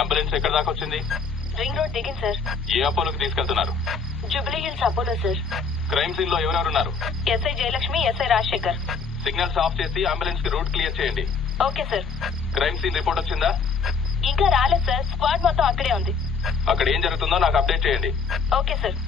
Ambulance ఎక్కడ దాకా వచ్చింది? రింగ్ రోడ్ దిగింది సార్. ఏ అపోలోకి తీసుకెళ్తున్నారు? Jubilee Hills Apollo sir. Crime scene లో ఎవరెవరున్నారు? SI Jayalakshmi, SI Rajasekhar. Signals off చేసి అంబులెన్స్ కి రూట్ క్లియర్ చేయండి. Okay sir. Crime scene report వచ్చిందా? ఇంకా రాలేదు సార్. స్క్వాడ్ మొత్తం అక్కడే ఉంది. అక్కడ ఏం జరుగుతుందో నాకు అప్డేట్ చేయండి. Okay sir.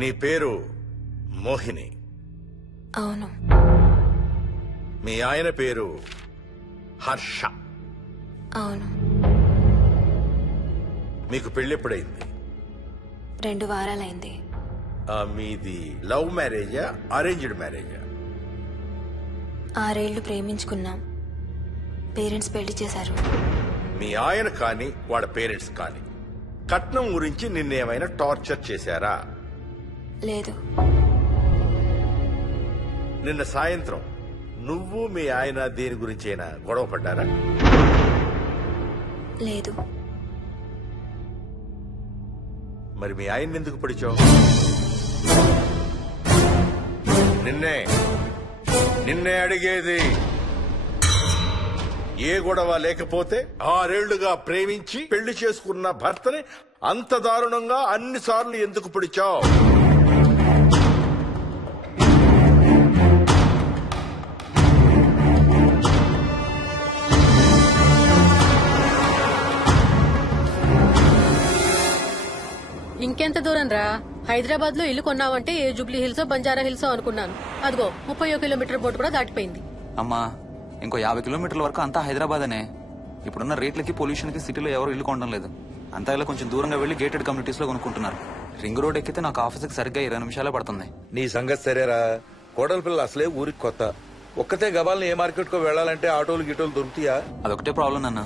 నీ పేరు మోహిని? అవును. మీ ఆయన పేరు హర్ష? అవును. మీకు పెళ్ళెప్పుడైంది? 2 వారాలైంది. మీది లవ్ మ్యారేజా అరేంజ్డ్ మ్యారేజా? 6 ఏళ్లు ప్రేమించుకున్నాం. పేరెంట్స్ పెళ్లి చేశారు. మీ ఆయన కానీ వాళ్ళ పేరెంట్స్ కానీ కట్నం గురించి నిన్నేమైనా టార్చర్ చేశారా? లేదు. నిన్న సాయంత్రం నువ్వు మీ ఆయన దేని గురించైనా గొడవ పడ్డారా? లేదు. మరి మీ ఆయన ఎందుకు పిడిచావు? నిన్నే అడిగేది. ఏ గొడవ లేకపోతే 6 ఏళ్లుగా ప్రేమించి పెళ్లి చేసుకున్న భర్తని అంత దారుణంగా అన్నిసార్లు ఎందుకు పిడిచావు? దూరం రా. హైదరాబాద్ లో ఇల్లు కొన్నావంటే ఏ జూబ్లీ హిల్స్ బంజారా హిల్స్ అనుకున్నాను. అదిగో 31 కిలోమీటర్ బోర్డు కూడా దాటిపోయింది. అమ్మా ఇంకో 50 కిలోమీటర్ల వరకు అంతా హైదరాబాద్ అనే. ఇప్పుడున్న రేట్లకి పొల్యూషన్ కి సిటీలో ఎవరు ఇల్లు కొనడం లేదు. అంతా ఇలా కొంచెం దూరంగా వెళ్లి గేటెడ్ కమ్యూనిటీస్ లో కొనుక్కుంటున్నారు. రింగ్ రోడ్ ఎక్కితే నాకు ఆఫీస్కి సరిగ్గా 20 నిమిషాలే పడుతుంది. నీ సంగతి సరేరా, కోడల పిల్ల అసలే ఊరికి కొత్త. ఒక్కతే గబాల్ని ఏ మార్కెట్ కో వెళ్లాలంటే ఆటోలు గిటోలు దొరుకుతాయా? అదొకటే ప్రాబ్లం నాన్న.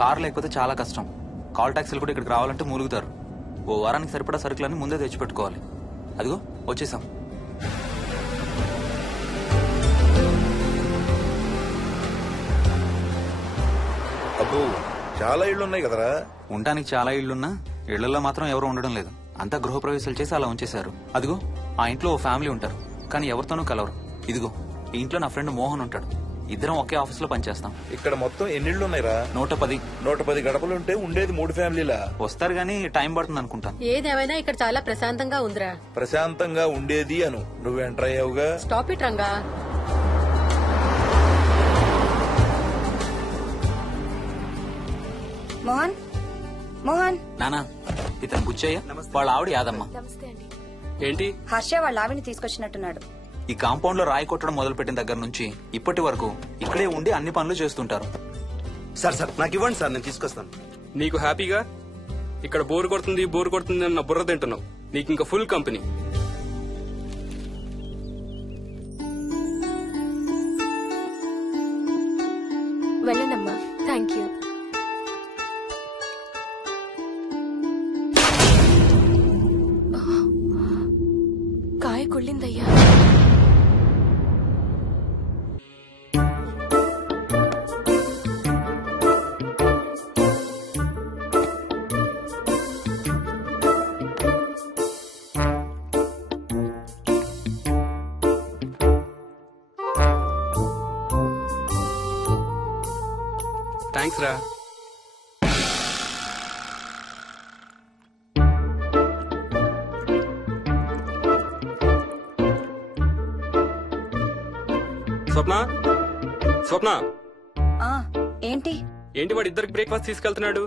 కార్ లేకపోతే చాలా కష్టం. కాల్ టాక్సీలు కూడా ఇక్కడికి రావాలంటే మూలుగుతారు. ఓ వారానికి సరిపడా సరుకులన్నీ ముందే తెచ్చిపెట్టుకోవాలి. అదిగో వచ్చేసాం. అబ్బో చాలా ఇళ్లు ఉన్నాయి కదరా. ఉండటానికి చాలా ఇళ్లున్నా ఇళ్లలో మాత్రం ఎవరు ఉండడం లేదు. అంతా గృహప్రవేశాలు చేసి అలా ఉంచేశారు. అదిగో ఆ ఇంట్లో ఓ ఫ్యామిలీ ఉంటారు, కానీ ఎవరితోనూ కలవరు. ఇదిగో ఈ ఇంట్లో నా ఫ్రెండ్ మోహన్ ఉంటాడు. ఇద్దరం ఒకే ఆఫీస్ లో పనిచేస్తాం. ఇక్కడ మొత్తం ఎన్ని ఇళ్లు ఉన్నాయిరా? 110. 110 గడపలుంటే ఉండేది 3 ఫ్యామిలీలా. వస్తారు గానీ టైం పడుతుంది అనుకుంటాను. ఏదేమైనా ఇక్కడ చాలా ప్రశాంతంగా ఉందిరా. ప్రశాంతంగా ఉండేది అను, నువ్వు ఎంటర్ అయ్యావుగా. Stop it Ranga. మోహన్ మోహన్ నానా ఇతను బుచ్చయ్య, వాళ్ళ ఆవిడ యాదమ్మ. ఏంటి? హర్ష వాళ్ళ ఆవిని తీసుకొచ్చినట్టున్నాడు. ఈ కాంపౌండ్ లో రాయి కొట్టడం మొదలుపెట్టిన దగ్గర నుంచి ఇప్పటి వరకు ఇక్కడే ఉండి అన్ని పనులు చేస్తుంటారు. సార్ నాకు ఇవ్వండి సార్, నేను తీసుకొస్తాను. నీకు హ్యాపీగా ఇక్కడ బోర్ కొడుతుంది అన్న బుర్ర తింటున్నావు. నీకు ఇంకా ఫుల్ కంపెనీ. వెళ్ళండమ్మా. Thank you. కాయ కుళ్ళిందయ్యా. థ్యాంక్స్ రా. స్వప్న ఆ ఏంటి ఏంటి వాడు ఇద్దరికి బ్రేక్ఫాస్ట్ తీసుకెళ్తున్నాడు?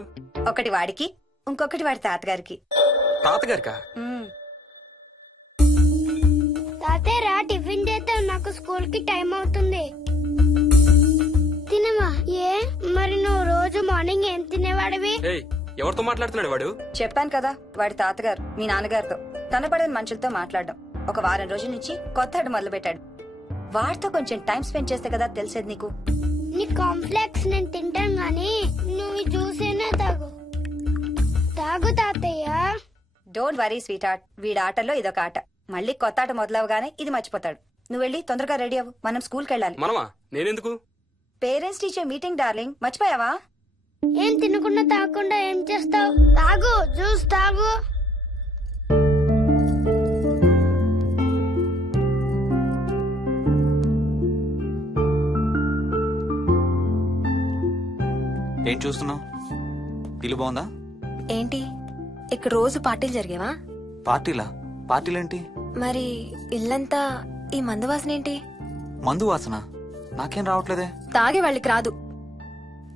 ఒకటి వాడికి, ఇంకొకటి వాడి తాతగారికి. తాతగారికా? తాతయ్య టిఫిన్ చేస్తే నాకు స్కూల్ కి టైం అవుతుంది. తినమా? ఏ మరి నువ్వు రోజు మార్నింగ్ ఏం తినేవాడివి? ఎవరితో మాట్లాడుతున్నాడు వాడు? చెప్పాను కదా, వాడి తాతగారు మీ నాన్నగారితో కనపడని మనుషులతో మాట్లాడడం. ఒక వారం రోజుల నుంచి కొత్త ఆట మొదలు పెట్టాడు. వాడితో కొంచెం టైం స్పెండ్ చేస్తే కదా తెలిసేది నీకు. నీ కాంప్లెక్స్ నేను తింటాను గానీ నువ్వు జ్యూసేనే తాగు తాతయ్య. డోంట్ వరీ స్వీట్ హార్ట్, వీడి ఆటల్లో ఇదొక ఆట. మళ్ళీ కొత్త ఆట మొదలవగానే ఇది మర్చిపోతాడు. నువ్వు వెళ్ళి తొందరగా రెడీ అవ్వు, మనం స్కూల్కి వెళ్ళాలి. మనమా? నేనెందుకు? పేరెంట్స్ టీచర్ మీటింగ్ డార్లింగ్, మర్చిపోయావా? ఏం తినకుండా తాగకుండా ఏం చేస్తావు? తాగు, జ్యూస్ తాగు. ఏం చూస్తున్నావు? ఇల్లు బాగుందా? ఏంటి ఇక్కడ రోజు పార్టీలు జరిగేవా? పార్టీలేంటి? మరి ఇల్లంతా ఈ మందు వాసన ఏంటి? మందు వాసన నాకేం రావట్లేదే. తాగే వాళ్ళకి రాదు.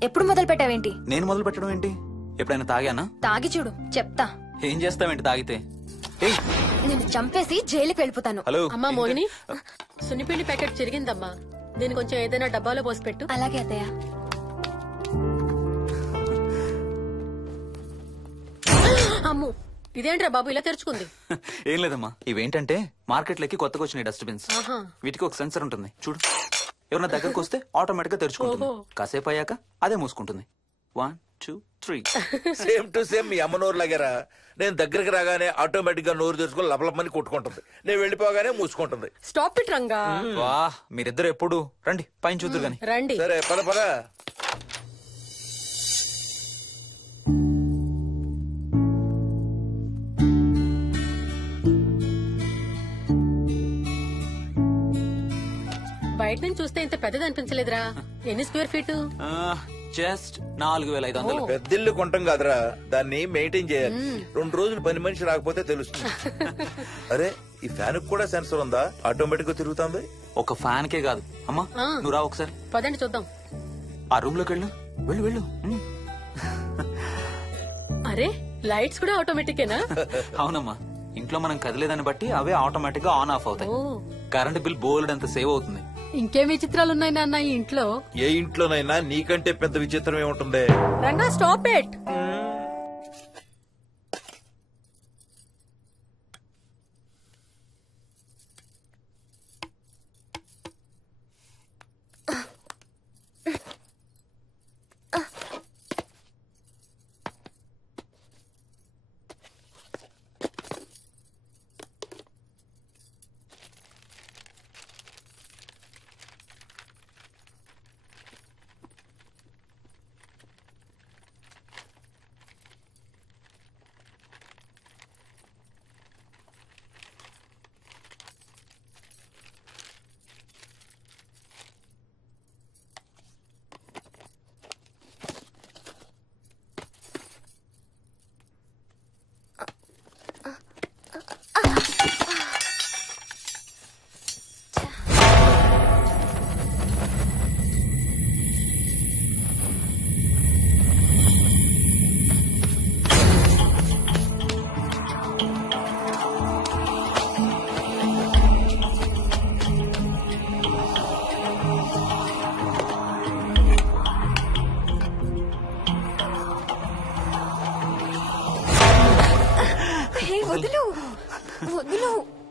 ఎప్పుడు మొదలు పెట్టావేంటి? నేను మొదలు పెట్టడం ఏంటి? ఎప్పుడైనా తాగానా? తాగి చూడు, చెప్తా. ఏం చేస్తావేంటి తాగితే? నేను చంపేసి జైలుకి వెళ్ళిపోతాను. హలో అమ్మా మోహిని, సున్నిపిండి ప్యాకెట్ చిరిగిందమ్మా. దీని కొంచెం ఏదైనా డబ్బాలో పోసి పెట్టు. అలాగే అత్తయ్య. అమ్ము, ఇదేంట్రా బాబు ఇలా తెరుచుకుంది? ఏం లేదమ్మా, ఇవేంటంటే మార్కెట్లోకి కొత్తగా వచ్చిన డస్ట్బిన్స్. ఆహా. వీటికి ఒక సెన్సర్ ఉంటుంది చూడు. ఎవరైనా దగ్గరకు వస్తే ఆటోమేటిక్ గా తెరుచుకుంటుంది. కాసేపు అయ్యాక అదే మూసుకుంటుంది. 1 2 3. సేమ్ టు సేమ్ మీ అమ్మ నోరు లాగారా. నేను దగ్గరికి రాగానే ఆటోమేటిక్ గా నోరు తెరుచుకొని లపలపని కొట్టుకుంటుంది. నేను వెళ్ళిపోగానే మూసుకుంటుంది. Stop it Ranga. వా, మీరిద్దరు ఎప్పుడు రండి పైన చూద్దరు గాని. రండి. సరే పద పద. బయట నుంచి చూస్తే ఇంత పెద్దది అనిపించలేదురా. ఎన్ని స్క్వేర్ ఫీట్? జస్ట్ 4500. పెద్దిల్లు కొంటాం కాదురా, దాన్ని మెయింటైన్ చేయాలి. 2 రోజులు పని మనిషి రాకపోతే తెలుస్తుంది. అరే ఈ ఫ్యాన్ కూడా సెన్సర్ ఉందా? ఆటోమేటిక్ గా తిరుగుతుంది. ఒక ఫ్యాన్ కే కాదు. అమ్మా నువ్వు రా ఒకసారి. పదండి చూద్దాం. ఆ రూమ్ లోకి వెళ్ళు. అరే లైట్స్ కూడా ఆటోమేటికేనా? అవునమ్మా, ఇంట్లో మనం కదిలేదాన్ని బట్టి అవే ఆటోమేటిక్ గా ఆన్ ఆఫ్ అవుతాయి. ఓ కరెంట్ బిల్ బోల్డ్ అంత సేవ్ అవుతుంది. ఇంకేం విచిత్రాలు ఉన్నాయి నాన్న ఈ ఇంట్లో. ఏ ఇంట్లోనైనా నీకంటే పెద్ద విచిత్రం ఏముంటుంది? Ranga stop it.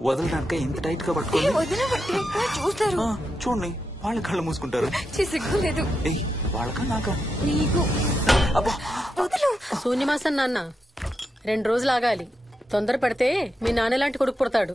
వదలడానిక ఇంత టైట్ గా పట్టుకోండి. చూస్తారు. చూడండి వాళ్ళ కళ్ళు మూసుకుంటారు. సిగ్గులేదు వాళ్ళకా నాకా? నీకు. అబ్బా శూన్యమాసం నాన్న 2 రోజులు ఆగాలి. తొందర పడితే మీ నాన్న లాంటి కొడుకు పుడతాడు.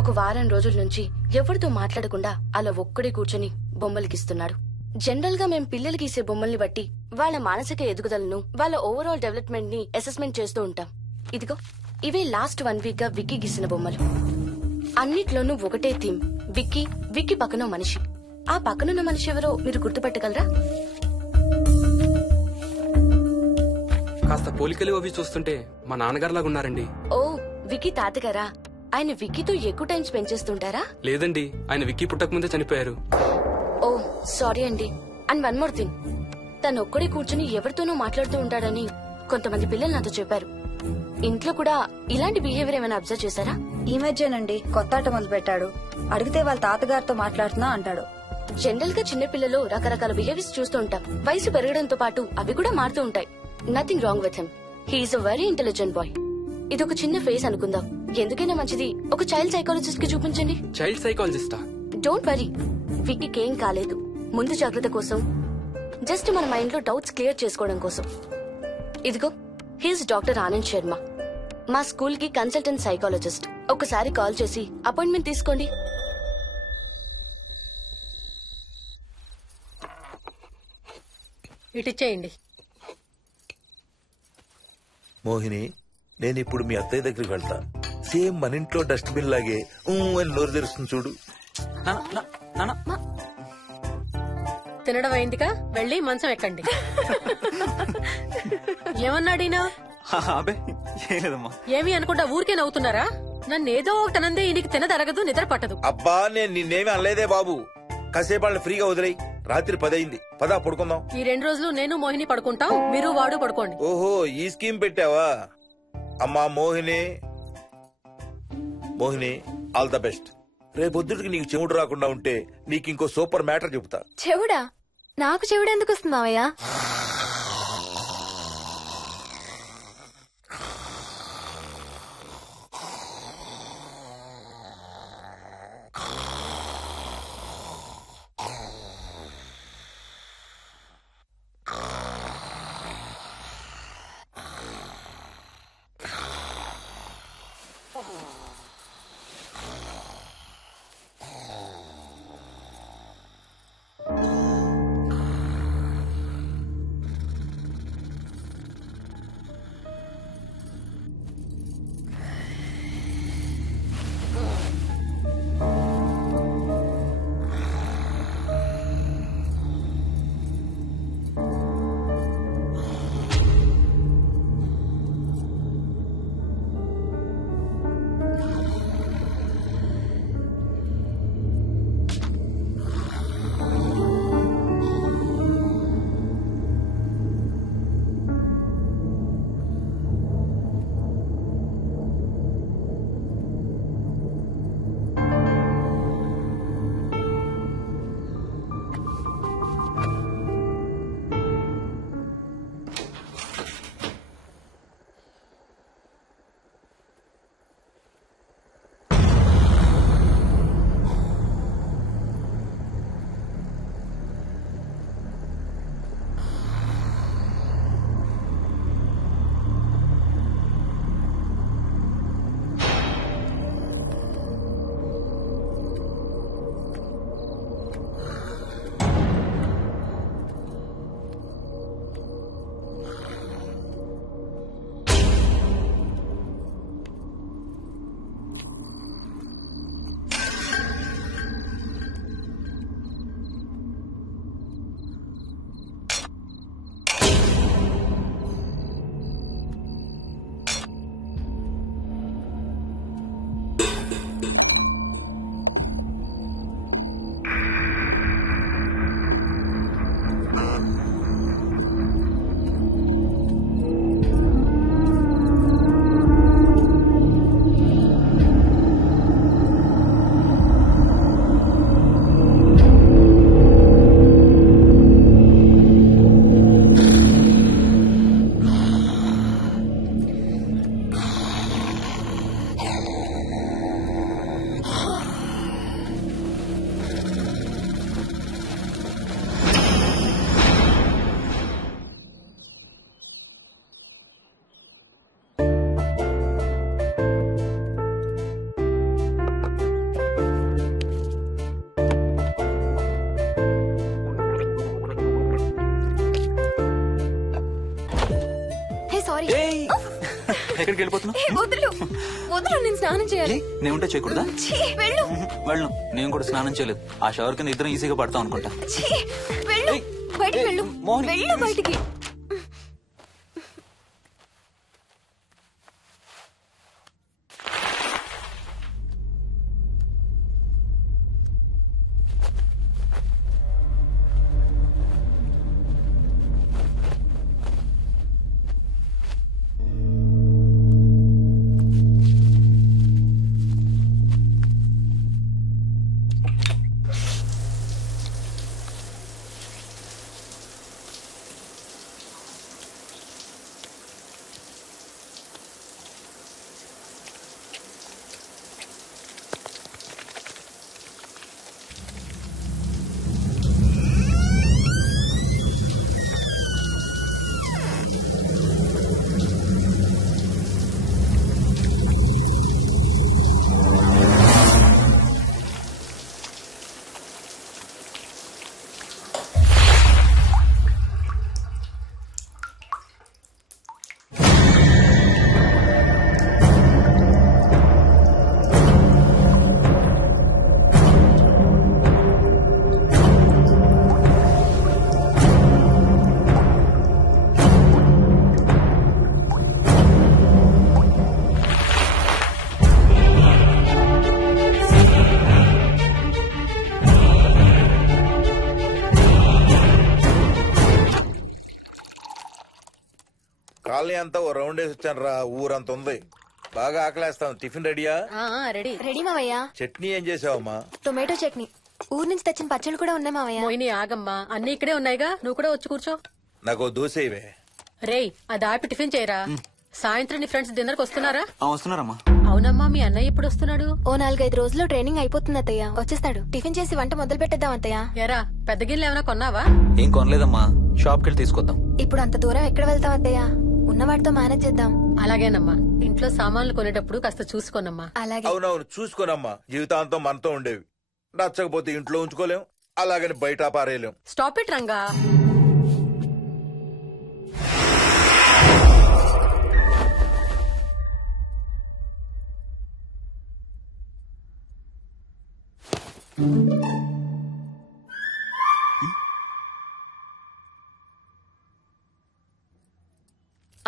ఒక వారం రోజుల నుంచి ఎవరితో మాట్లాడకుండా అలా ఒక్కడే కూర్చొని బొమ్మలు గీస్తున్నాడు. జనరల్ గా మేం పిల్లలు గీసే బొమ్మల్ని బట్టి వాళ్ళ మానసిక ఎదుగుదలను, వాళ్ళ ఓవరాల్ డెవలప్మెంట్ ని అసెస్మెంట్ చేస్తూ ఉంటాం. ఇదిగో ఇవే లాస్ట్ 1 వీక్ గా విక్కీ గీసిన బొమ్మలు. అన్నిట్లోనూ ఒకటే థీమ్, విక్కీ, విక్కీ పక్కన మనిషి. ఆ పక్కనున్న మనిషి ఎవరో మీరు గుర్తుపట్టగలరా? కాస్త పోలికలు అవి చూస్తుంటే మా నాన్నగారులాగా ఉన్నారండి. ఓ విక్కీ తాతగారా? ఆయన విక్కీతో ఎక్కువ టైం స్పెండ్ చేస్తుంటారా? లేదండి, ఆయన విక్కీ పుట్టక ముందే చనిపోయారు. ఓ సారీ అండి. అండ్ 1 మోర్ థింగ్, తను ఒక్కడే కూర్చుని ఎవరితోనూ మాట్లాడుతూ ఉంటాడని కొంతమంది పిల్లలు నాతో చెప్పారు. ఇంట్లో కూడా ఇలాంటి బిహేవియర్ ఏమైనా అబ్జర్వ్ చేశారా? ఈ మధ్యనండి కొత్త ఆట మొదలు పెట్టాడు. అడిగితే వాళ్ళ తాతగారితో మాట్లాడుతున్నా అంటాడు. జనరల్ గా చిన్న పిల్లలు రకరకాల బిహేవియర్స్ చూస్తూ ఉంటాం. వయసు పెరగడంతో పాటు అవి కూడా మారుతూ ఉంటాయి. Nothing wrong with him. He's a very intelligent boy. ఇదొక చిన్న ఫేస్ అనుకుందాం. ఎందుకైనా మంచిది ఒక చైల్డ్ సైకాలజిస్ట్ కి చూపించండి. చైల్డ్ సైకాలజిస్టా? డోంట్ వరీ, విక్కీకి ఏం కాలేదు. ముందు జాగ్రత్త కోసం, జస్ట్ మన మైండ్ లో డౌట్స్ క్లియర్ చేసుకోవడం కోసం. ఇదిగో హీస్ డాక్టర్ ఆనంద్ శర్మ, మా స్కూల్ కి కన్సల్టెంట్ సైకాలజిస్ట్. ఒకసారి కాల్ చేసి అపాయింట్మెంట్ తీసుకోండి. ఇటిచ్చేయండి. మోహిని, నేను ఇప్పుడు మీ అత్తయ్య దగ్గరికి వెళ్తా. సేమ్ మన ఇంట్లో డస్ట్ బిన్ లాగే అని నోరు తెరుస్తుంది చూడు. తినడం అయిందిగా, వెళ్ళి మంచం ఎక్కండి. ఏమన్నాడీనా? అబ్బే ఏం లేదమ్మా. ఏమి అనుకుంటా ఊరికే నవ్వుతున్నారా? నన్ను ఏదో ఒకటి అనందే ఈయనకి తినదరగదు, నిద్ర పట్టదు. అబ్బా నేను నిన్నేమి అనలేదే బాబు. కాసేపు వాళ్ళని ఫ్రీగా వదిలేయి. రాత్రి 10 అయింది, పదా పడుకుందాం. ఈ 2 రోజులు నేను మోహిని పడుకుంటాం, మీరు వాడు పడుకోండి. ఓహో ఈ స్కీమ్ పెట్టావా? అమ్మా Mohini, Mohini all the best. రేపొద్దుటికి నీకు చెవుడు రాకుండా ఉంటే నీకు ఇంకో సూపర్ మ్యాటర్ చెబుతా. చెవుడా? నాకు చెవుడు ఎందుకు వస్తుంది మావయ్య? ఎక్కడికి వెళ్ళిపోతున్నావు? వదులు వదులు, నేను స్నానం చేయాలి. నేను ఉంటే చేయకూడదా? వెళ్ళు. వెళ్ళను, నేను కూడా స్నానం చేయలేదు. ఆ షవర్ కింద ఇద్దరం ఈజీగా పడతాం అనుకుంటా. వెళ్ళు, బయటికి వెళ్ళు. మోహిని. వెళ్ళు బయటికి. కాలనీ అంతా ఓ రౌండ్ వేసి వచ్చాను రా. ఊరంత ఉంది. బాగా ఆకలేస్తాం. టిఫిన్ రెడీయా? రెడీ. రెడీ మావయ్య. చట్నీ ఏం చేసావమ్మా? టొమాటో చట్నీ. ఊరు నుంచి తెచ్చిన పచ్చళ్ళు కూడా ఉన్నాయి మావయ్య. మోహిని ఆగమ్మా, అన్ని ఇక్కడే ఉన్నాయిగా, నువ్వు కూడా వచ్చి కూర్చో. నాకు దోశ ఇవే. రేయ్, అది ఆపి టిఫిన్ చేయరా. సాయంత్రం నీ ఫ్రెండ్స్ డిన్నర్ కి వస్తున్నారా? వస్తున్నారమ్మా. అవునమ్మా, మీ అన్నయ్య ఎప్పుడు వస్తున్నాడు? ఓ 4-5 రోజుల్లో ట్రైనింగ్ అయిపోతుంది అత్తయ్య, వచ్చేస్తాడు. టిఫిన్ చేసి వంట మొదలు పెట్టేద్దాం అత్తయ్య. ఎరా, పెద్ద గిన్నెలు ఏమైనా కొన్నావా? ఏం కొనలేదమ్మా, షాప్ కెళ్ళి తీసుకొద్దాం. ఇప్పుడు అంత దూరం ఎక్కడ వెళ్తాం అత్తయ్య? ఉన్న వాటితో మేనేజ్ చేద్దాం. అలాగేనమ్మా, ఇంట్లో సామాన్లు కొనేటప్పుడు కాస్త చూసుకోనమ్మా. అలాగే. అవునవును, చూసుకోనమ్మా. జీవితాంతం మనతో ఉండేవి. నచ్చకపోతే ఇంట్లో ఉంచుకోలేం, అలాగని బయట పారేయలేం. Stop it Ranga.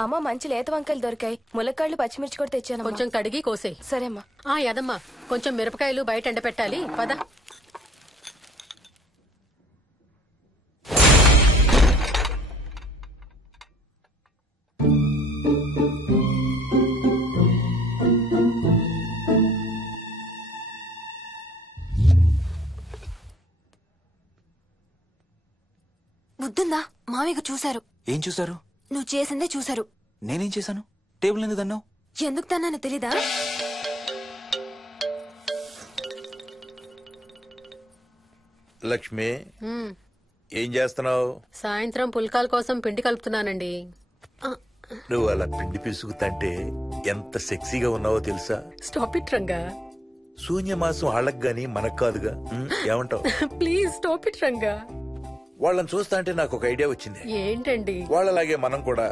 అమ్మ, మంచి లేత వంకాయలు దొరికాయి. ములక్కాళ్ళు, పచ్చిమిర్చి కూడా తెచ్చాను. కొంచెం కడిగి కోసేయ్. సరేమ్మా. యదమ్మా, కొంచెం మిరపకాయలు బయట ఎండపెట్టాలి. పద. బుద్ధుందా? మామయ్యకు చూశారు. ఏం చూసారు? నువ్వు చేసిందే చూశారు. నేనేం చేశాను? టేబుల్ ఎందుకు అన్నావు? ఎందుకు తన్నాను తెలీదా? లక్ష్మి, ఏం చేస్తున్నావు? సాయంత్రం పుల్కాల కోసం పిండి కలుపుతున్నానండి. నువ్వు అలా పిండి పిసుకుతంటే ఎంత సెక్సీగా ఉన్నావో తెలుసా? Stop it Ranga. శూన్యమాసం వాళ్ళకి గాని మనకు కాదుగా. ఏమంటావు? Please stop it Ranga. వాళ్ళని చూస్తా అంటే నాకు ఒక ఐడియా వచ్చింది. ఏంటండి? వాళ్ళలాగే మనం కూడా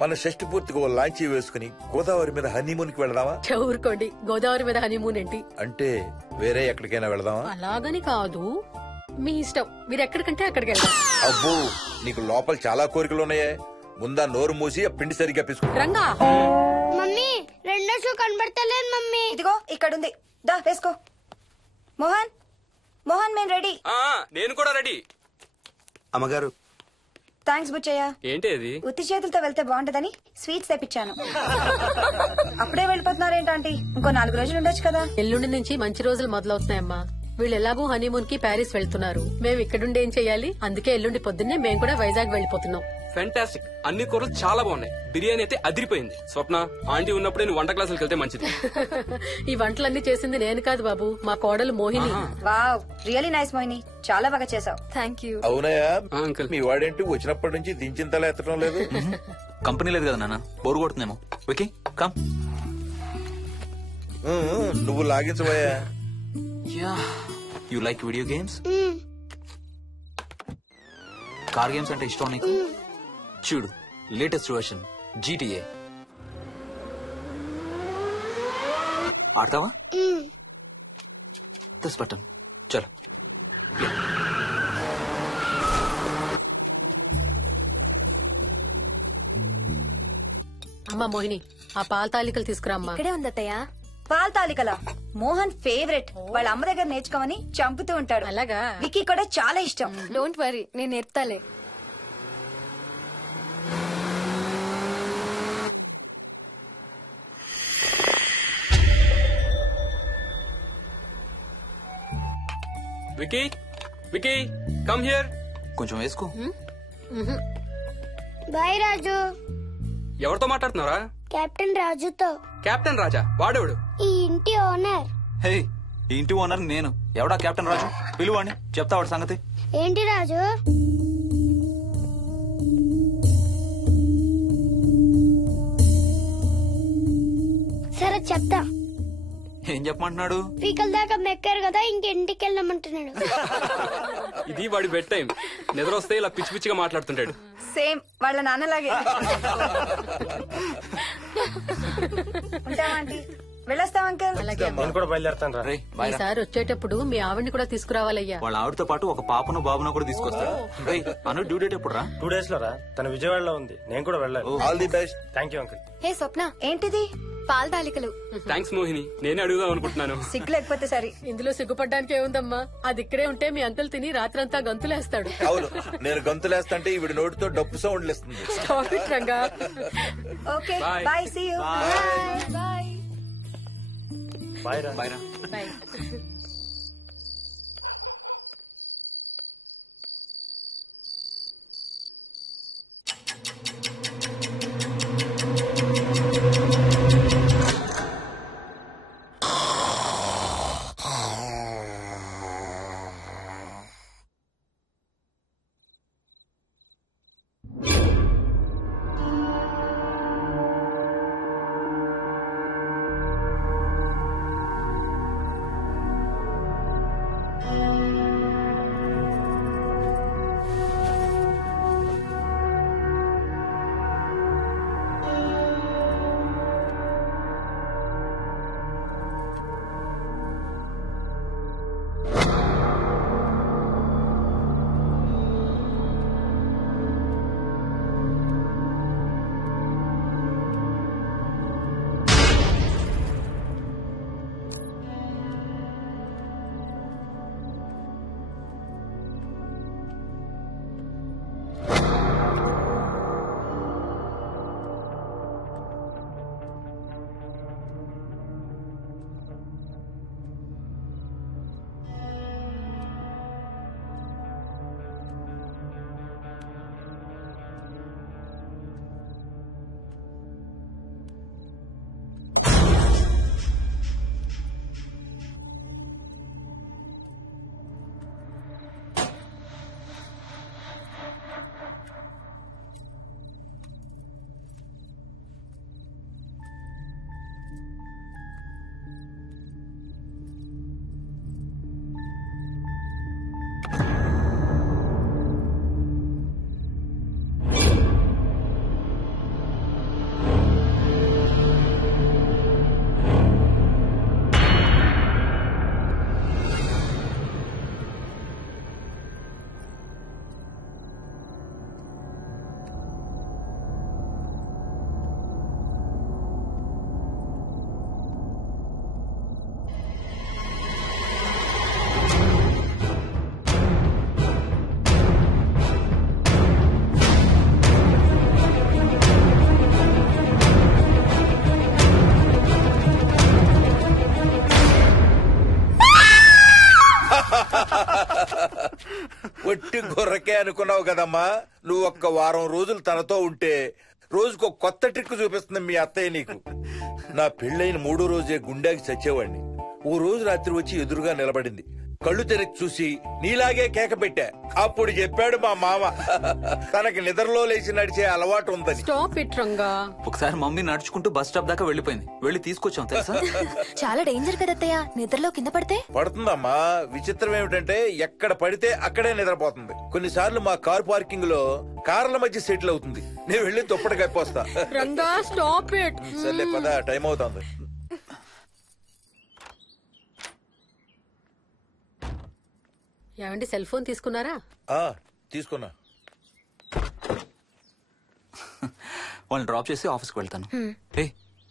మన షష్టి పూర్తిగా ఓ లాంచీ వేసుకుని గోదావరి మీద హనీమూన్ కి వెళదామా? ఊరుకోండి, గోదావరి మీద హనీమూన్ ఏంటి? అంటే వేరే ఎక్కడికైనా వెళదామా? అలాగని కాదు, మీ ఇష్టం. మీరు ఎక్కడికంటే అక్కడికి వెళ్దాం. అబ్బో, నీకు లోపల చాలా కోరికలు ఉన్నాయే. ముందా నోరు మూసి ఆ పిండి సరిగ్గా పిసుకు. రంగా. మమ్మీ, రెండో షూ కనబడతలేదు మమ్మీ. ఇదిగో ఇక్కడుంది, దా వేసుకో. మోహన్, మోహన్, మేము రెడీ. నేను కూడా రెడీ. అమ్మగారు. థ్యాంక్స్ బుచ్చయ్య. ఏంటి అది? ఉత్తి చేతులతో వెళ్తే బాగుంటదని స్వీట్స్ తెప్పించాను. అప్పుడే వెళ్ళిపోతున్నారేంటంటీ? ఇంకో 4 రోజులు ఉండొచ్చు కదా. ఎల్లుండి నుంచి మంచి రోజులు మొదలవుతున్నాయమ్మా. వీళ్ళు ఎలాగూ హనీమూన్ కి ప్యారిస్ వెళ్తున్నారు. మేము ఇక్కడుండి ఏం చెయ్యాలి? అందుకే ఎల్లుండి పొద్దున్నే మేము కూడా వైజాగ్ వెళ్ళిపోతున్నాం. ఫెంటాస్టిక్. అన్ని కూరలు చాలా బాగున్నాయి. బిర్యానీ అయితే అదిరిపోయింది. స్వప్న, ఆంటీ ఉన్నప్పుడే నువ్వు వంట క్లాసులకు వెళ్తే మంచిది. ఈ వంటలన్నీ చేసింది నేను కాదు బాబు, మా కోడలు Mohini. Wow, really nice Mohini, చాలా బాగా చేసావు. Thank you. అవునయ్యా, అంకుల్. మీ వాడేంటి వచ్చినప్పటి నుంచి దించింతలా ఎత్తడం లేదు? కంపెనీ లేదు కదా నాన్న, బోరు కొడుతుందేమో. Okay, come. నువ్వు లాగించబోయా? You like video games? Car games అంటే ఇష్టం నీకు? చూడు, లేటెస్ట్ వర్షన్ GTA. ఆడతావా? This button. చలో. అమ్మా మోహిని, ఆ పాల తాలికలు తీసుకురామ్మా. ఇక్కడే ఉంది అత్తయ్య. పాల తాలికల మోహన్ ఫేవరెట్. వాళ్ళ అమ్మ దగ్గర నేర్చుకోమని చంపుతూ ఉంటాడు. అలాగా? వికీ కూడా చాలా ఇష్టం. డోంట్ వరీ, నేను నేర్పుతాలే. Vicky, Vicky, come here. కొంచెం వేసుకో. బాయ్ రాజు. ఎవరితో మాట్లాడుతున్నారా? కెప్టెన్ రాజుతో. కెప్టెన్ రాజా? వాడేవాడు? ఈ ఇంటి ఓనర్. హే, ఈ ఇంటి ఓనర్ నేను. ఎవడా కెప్టెన్ రాజు? పిలువాడిని, చెప్తా వాడి సంగతి. ఏంటి రాజు? సరే చెప్తా. ఏం చెప్పమంటున్నాడు? పీకల దాకా మెక్కారు కదా, ఇంటికి వెళ్ళమంటున్నాడు. ఇది వాడి బెడ్ టైం. నిద్ర వస్తే ఇలా పిచ్చి పిచ్చిగా మాట్లాడుతుంటాడు. సేమ్ వాళ్ళ నాన్నలాగే. ఉంటావా ఆంటీ? వెళ్ళొస్తాం అంకల్. నేను కూడా బయలుదేరుతాను రా. రేయ్, బాయ్ రా. ఈసారి వచ్చేటప్పుడు మీ ఆవిడ్ని కూడా తీసుకురావాలయ్యా. వాళ్ళ ఆవిడతో పాటు ఒక పాపను బాబును కూడా తీసుకొస్తాడు. రేయ్, అను డ్యూ డేట్ ఎప్పుడు రా? 2 days లో రా. తన విజయవాడలో ఉంది, నేను కూడా వెళ్ళాలి. All the best. Thank you uncle. Hey Swapna, ఏంటిది? పాల తాలికలు. థ్యాంక్స్ మోహిని, నేనే అడుగుదాం అనుకుంటున్నాను. సిగ్గు లేకపోతే సరే. ఇందులో సిగ్గుపడ్డానికి ఏముందమ్మా? అది ఇక్కడే ఉంటే మీ అంకుల్ తిని రాత్రంతా గంతులేస్తాడు. అవును, నేను గంతులేస్తంటే ఈవిడ నోటితో డప్పు సౌండ్లు ఇస్తుంది. Stop it, Ranga. Okay Bye. Bye, see you. Bye. Bye రా. బాయ్ రా. Bye. ఒట్టి గొర్రకే అనుకున్నావు కదమ్మా. నువ్వు ఒక్క వారం రోజులు తనతో ఉంటే రోజుకు కొత్త ట్రిక్ చూపిస్తుంది మీ అత్తయ్య నీకు. నా పెళ్ళైన 3వ రోజే గుండెకి చచ్చేవాడిని. ఓ రోజు రాత్రి వచ్చి ఎదురుగా నిలబడింది. కళ్ళు తెరిచి చూసి నీలాగే కేక పెట్టా. అప్పుడు చెప్పాడు మా మామ తనకి నిద్రలో లేచి నడిచే అలవాటు ఉందని. Stop it, Ranga. ఒకసారి మమ్మీ నడుచుకుంటూ బస్ స్టాప్ దాకా వెళ్ళిపోయింది. వెళ్ళి తీసుకొచ్చాం తెలుసా. చాలా డేంజర్ కదా అత్తయ్య, నిద్రలో కింద పడితే. పడుతుందమ్మా. విచిత్రం ఏమిటంటే ఎక్కడ పడితే అక్కడే నిద్రపోతుంది. కొన్నిసార్లు మా కార్ పార్కింగ్ లో కార్ల మధ్య సెటిల్ అవుతుంది. నేను వెళ్ళి దుప్పటి కప్పొస్తా. Ranga, stop it. సర్లే పద, టైం అవుతుంది. ఏమండి సెల్ ఫోన్ తీసుకున్నారా? తీసుకున్నా. వాళ్ళని డ్రాప్ చేసి ఆఫీస్కి వెళ్తాను. ఏ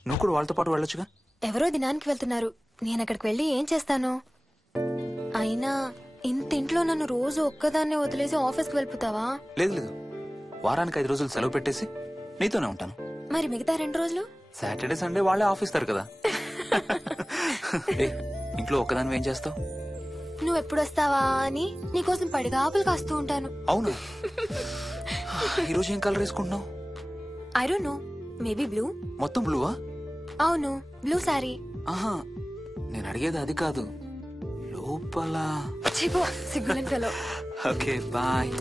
నువ్వు కూడా వాళ్ళతో పాటు వెళ్ళొచ్చుగా. ఎవరో దినానికి వెళ్తున్నారు, నేను అక్కడికి వెళ్ళి ఏం చేస్తాను? అయినా ఇంత ఇంట్లో నన్ను రోజు ఒక్కదాన్నే వదిలేసి ఆఫీస్కి వెళ్ళిపోతావా? లేదు లేదు, వారానికి 5 రోజులు సెలవు పెట్టేసి నీతోనే ఉంటాను. మరి మిగతా 2 రోజులు? సాటర్డే సండే వాళ్ళే ఆఫీస్ తారు కదా. ఏ ఇంట్లో ఒక్కదాని ఏం చేస్తావు? నువ్వు ఎప్పుడు వస్తావా అని నీకోసం పడిగాపులు కాస్తూ ఉంటాను. అవును. ఈరోజు ఏం కలర్ వేసుకుంటున్నావు? I don't know, maybe blue. మొత్తం బ్లూవా? అవును, బ్లూ సారీ. ఆహా, నేను అడిగేది అది కాదు, లోపల. సిగ్గులేని ఫెలో. Okay bye.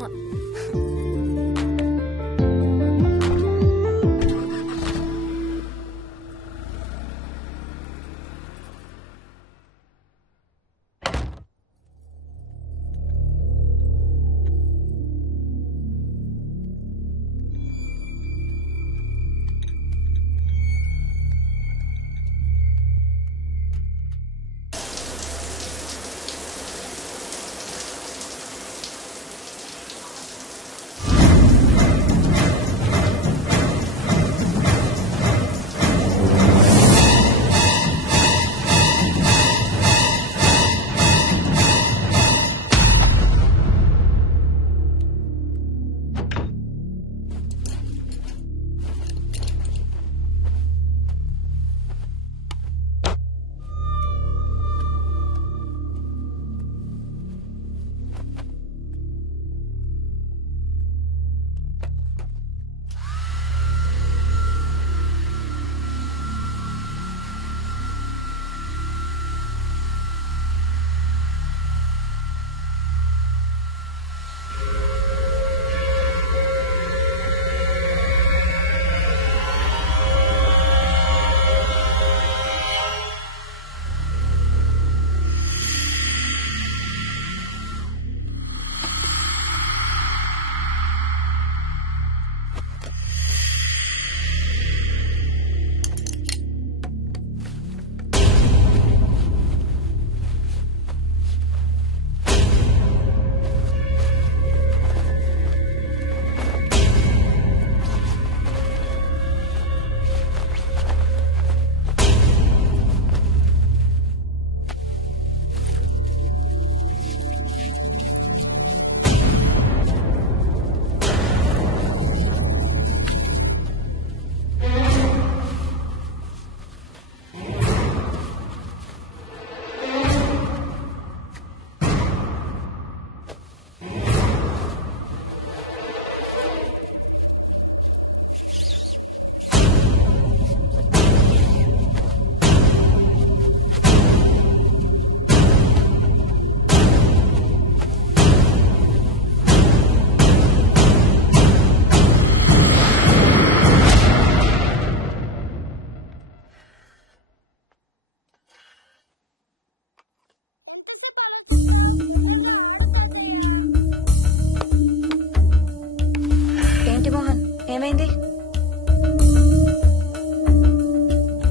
ఏమైంది?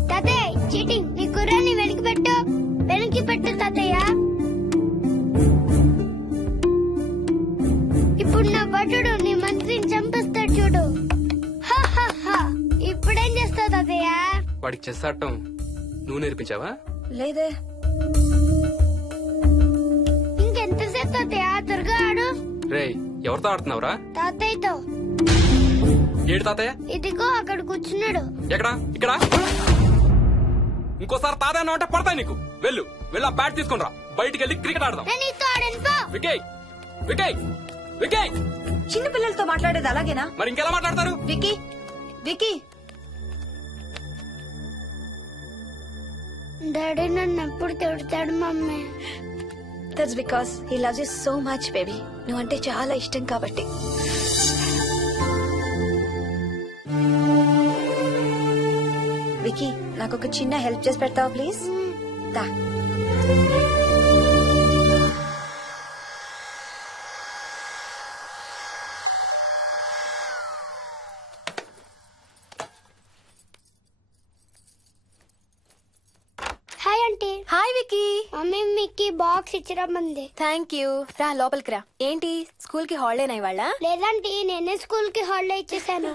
తాతయ్య చీటింగ్, నీ కుర్రాన్ని వెనక్కి పెట్టు, వెనక్కి పెట్టు తాతయ్య. ఇప్పుడు నా భటుడు నీ మంత్రిని చంపేస్తాడు చూడు. ఇప్పుడేం చేస్తావు తాతయ్య? వాడికి చెస్ ఆడటం నువ్వు నేర్పించావా? లేదే. ఇంకెంతసేపు తాతయ్య? త్వరగా ఆడు. రేయ్, ఎవరితో ఆడుతున్నావురా? తాతయ్యతో. ఏడు తాతయ్య? ఇదిగో అక్కడ కూర్చున్నాడు. ఎక్కడా? ఇక్కడ. ఇంకోసారి తాతయ్య అన్నావు అంటే పడతాయి నీకు. వెళ్ళు, వెళ్ళి ఆ బ్యాట్ తీసుకుని రా, బయటికి వెళ్ళి క్రికెట్ ఆడదాం. వికయ్, వికయ్, వికయ్. చిన్న పిల్లలతో మాట్లాడేది అలాగేనా? మరి ఇంకెలా మాట్లాడతారు? Wiki, wiki. డాడీ నన్ను ఎప్పుడు తిడతాడు mummy? That's because he loves you so much baby. నువ్వంటే చాలా ఇష్టం కాబట్టి. వికీ, నాకు ఒక చిన్న హెల్ప్ చేసి పెడతావా ప్లీజ్? దా. Hi aunty. Hi Vicky. Mummy మీకు బాక్స్ ఇచ్చిరమ్మంది. Thank you. రా లోపలికి రా. ఏంటి స్కూల్ కి హాలిడేనా ఇవాళ? లేదంటే నేనే స్కూల్ కి హాలిడే ఇచ్చేసాను.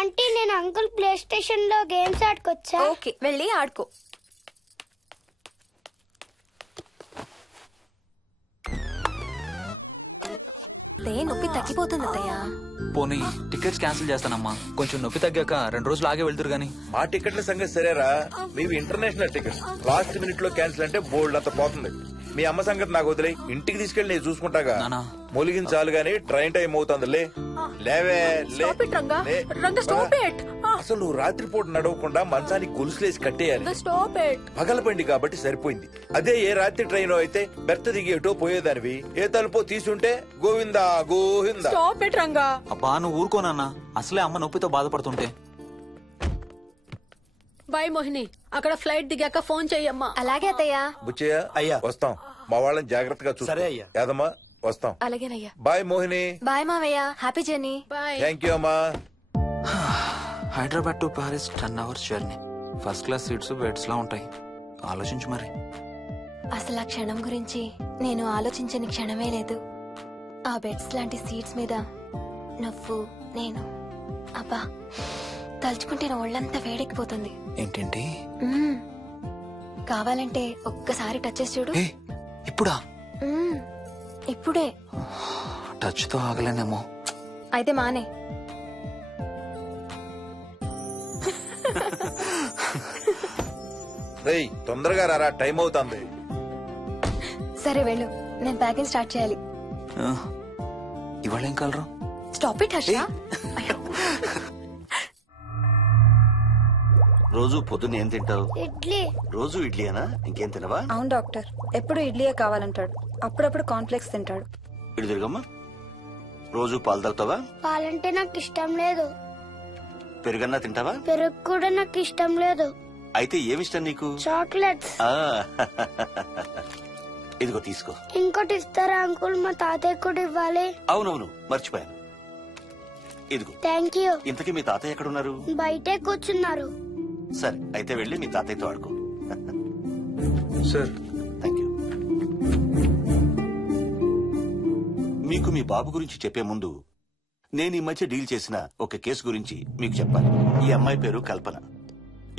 అంటే నేను అంకుల్ ప్లే స్టేషన్ లో గేమ్స్ ఆడుకోవచ్చా? ఓకే, వెళ్ళి ఆడుకో. నొప్పి తగ్గిపోతుంది అత్తయ్య. పోనీ టికెట్స్ క్యాన్సిల్ చేస్తానమ్మా. కొంచెం నొప్పి తగ్గాక 2 రోజులు ఆగే వెళ్తురు గానీ. మా టికెట్ల సంగతి సరేరా, మీవి ఇంటర్నేషనల్ టికెట్స్. లాస్ట్ మినిట్ లో క్యాన్సిల్ అంటే బోల్డ్ అంత పోతుంది. మీ అమ్మ సంగతి నాకు వదిలే, ఇంటికి తీసుకెళ్లి నేను చూసుకుంటాగా. నానా. మొలిగించాలు గాని ట్రైన్ టైం అవుతుంది. లేవే లే. Stop it, Ranga. లే. Ranga, stop it. అసలు నువ్వు రాత్రిపూట నడవకుండా మంచానికి గొలుసులేసి కట్టేయాలి. Stop it. పగలబండి కాబట్టి సరిపోయింది. అదే ఏ రాత్రి ట్రైన్ అయితే బెర్త దిగి ఎటో పోయేదానివి. ఏ తలుపో తీసుంటే Govinda Govinda. Stop it, Ranga. అబ్బా నువ్వు ఊరుకోనన్నా, అసలే అమ్మ నొప్పితో బాధపడుతుంటే. బాయ్ మోహిని, అక్కడ ఫ్లైట్ దిగాక ఫోన్ చెయ్యమ్మా. అలాగే అత్తయ్య. బుచ్చయ్య అయ్యా. వస్తాం. మా వాళ్ళని జాగ్రత్తగా చూసుకో. సరే అయ్యా. యాదమ్మా వస్తాం. అలాగేనయ్యా. బాయ్ మోహిని. బాయ్ మావయ్య. Happy journey. Bye. Thank you అమ్మా. Hyderabad to Paris 10 hours journey. First class seats beds లా ఉంటాయి. ఆలోచించు మరి. అసలు ఆ క్షణం గురించి నేను ఆలోచించని క్షణమే లేదు. ఆ బెడ్స్ లాంటి సీట్స్ మీద నువ్వు నేను, అబ్బా తలుచుకుంటే నా ఒళ్ళంతా వేడెక్కిపోతుంది. ఏంటేంటి? మ్మ్. కావాలంటే ఒక్కసారి టచ్ చేసి చూడు. ఏ ఇప్పుడా? మ్మ్. ఇప్పుడే. టచ్ తో ఆగలేనేమో. అయితే మానే. రేయ్ తొందరగా రారా, టైం అవుతుంది. సరే వెళ్ళు, నేను ప్యాకింగ్ స్టార్ట్ చేయాలి. ఇవాళ ఏం కలరు? Stop it Harsha. రోజు పొద్దున్న ఏం తింటావు? ఇడ్లీ. రోజు ఇడ్లీనా? ఇంకేం తినవా? అవును డాక్టర్, ఎప్పుడు ఇడ్లీయే కావాలంటాడు. అప్పుడప్పుడు కాన్ఫ్లెక్స్ తింటాడు. ఇటు తిరగమ్మా. రోజు పాలు తాగుతావా? పాలంటే నాకు ఇష్టం లేదు. పెరుగన్నా తింటావా? పెరుగు కూడా నాకు ఇష్టం లేదు. అయితే ఏమిష్టం నీకు? చాక్లెట్స్. ఆ, ఇదిగో తీసుకో. ఇంకోటి ఇస్తారా అంకుల్? మా తాతయ్య కూడా ఇవ్వాలి. అవునవును మర్చిపోయాను. ఇదిగో. Thank you. ఇంతకీ మీ తాతయ్య ఎక్కడున్నారు? బయటే కూర్చున్నారు. సరే అయితే వెళ్ళి మీ తాతయ్యతో ఆడుకో. Sir thank you. మీకు మీ బాబు గురించి చెప్పే ముందు నేను ఈ మధ్య డీల్ చేసిన ఒక కేసు గురించి మీకు చెప్పాలి. ఈ అమ్మాయి పేరు కల్పన.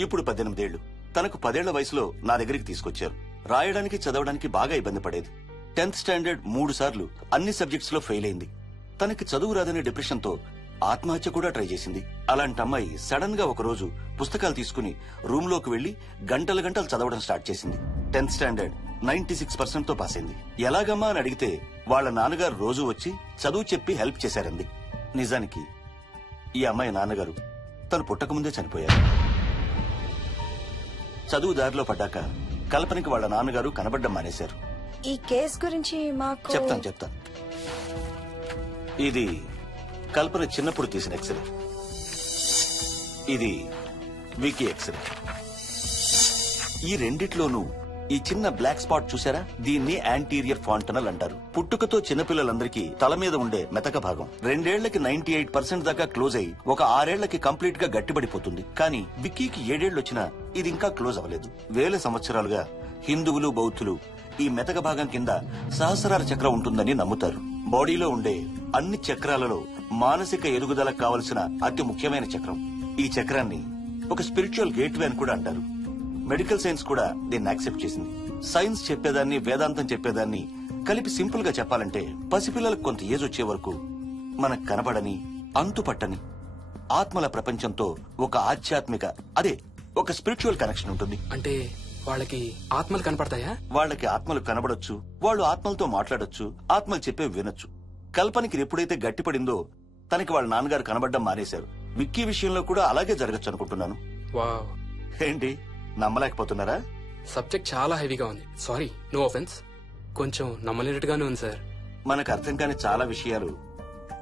ఇప్పుడు 18 ఏళ్లు. తనకు 10 ఏళ్ల వయసులో నా దగ్గరికి తీసుకొచ్చారు. రాయడానికి చదవడానికి బాగా ఇబ్బంది పడేది. 10th స్టాండర్డ్ 3 సార్లు అన్ని సబ్జెక్ట్స్ లో ఫెయిల్ అయింది. తనకి చదువు రాదనే డిప్రెషన్ తో ఆత్మహత్య కూడా ట్రై చేసింది. అలాంటి అమ్మాయి సడన్ గా ఒక రోజు పుస్తకాలు తీసుకుని రూమ్ లోకి వెళ్లి గంటలు గంటలు చదవడం స్టార్ట్ చేసింది. 10th స్టాండర్డ్ 96% తో పాస్ అయింది. ఎలాగమ్మా అని అడిగితే వాళ్ళ నాన్నగారు రోజు వచ్చి చదువు చెప్పి హెల్ప్ చేశారంది. నిజానికి ఈ అమ్మాయి నాన్నగారు తను పుట్టకముందే చనిపోయారు. చదువు దారిలో పడ్డాక కల్పనకి వాళ్ళ నాన్నగారు కనబడ్డం మానేశారు. ఈ కేస్ గురించి మాకు చెప్తాను. ఇది కల్పన చిన్నప్పుడు తీసిన ఎక్స్రే. ఇది వికీ ఎక్స్రే. ఈ రెండిట్లోనూ ఈ చిన్న బ్లాక్ స్పాట్ చూసారా? దీన్ని యాంటీరియర్ ఫాంటనల్ అంటారు. పుట్టుకతో చిన్నపిల్లలందరికీ తల మీద ఉండే మెతక భాగం 2 ఏళ్లకి 98% దాకా క్లోజ్ అయి ఒక 6 ఏళ్లకి కంప్లీట్ గా గట్టిపడిపోతుంది. కానీ విక్కీకి 7 ఏళ్లు వచ్చినా ఇది ఇంకా క్లోజ్ అవ్వలేదు. వేల సంవత్సరాలుగా హిందువులు బౌద్ధులు ఈ మెతక భాగం కింద సహస్రార చక్రం ఉంటుందని నమ్ముతారు. బాడీలో ఉండే అన్ని చక్రాలలో మానసిక ఎదుగుదలకు కావలసిన అతి ముఖ్యమైన చక్రం. ఈ చక్రాన్ని ఒక స్పిరిచువల్ గేట్వే అని కూడా అంటారు. మెడికల్ సైన్స్ కూడా దీన్ని యాక్సెప్ట్ చేసింది. సైన్స్ చెప్పేదాన్ని వేదాంతం చెప్పేదాన్ని కలిపి సింపుల్ గా చెప్పాలంటే పసిపిల్లలకు కొంత ఏజ్ వచ్చే వరకు మనకు కనబడని అంతుపట్టని ఆత్మల ప్రపంచంతో ఒక ఆధ్యాత్మిక ఒక స్పిరిచువల్ కనెక్షన్ ఉంటుంది. అంటే వాళ్ళకి ఆత్మలు కనపడతాయా? వాళ్ళకి ఆత్మలు కనబడొచ్చు, వాళ్ళు ఆత్మలతో మాట్లాడొచ్చు, ఆత్మలు చెప్పే వినొచ్చు. కల్పనకి ఎప్పుడైతే గట్టిపడిందో తనకి వాళ్ళ నాన్నగారు కనబడ్డం మానేశారు. విక్కీ విషయంలో కూడా అలాగే జరగచ్చు అనుకుంటున్నాను. వావ్, ఏంటి నమ్మలేకపోతున్నారా? సబ్జెక్ట్ చాలా హెవీగా ఉంది. Sorry, no offence. కొంచెం నమ్మలేనట్టుగానే ఉంది సార్. మనకు అర్థం కాని చాలా విషయాలు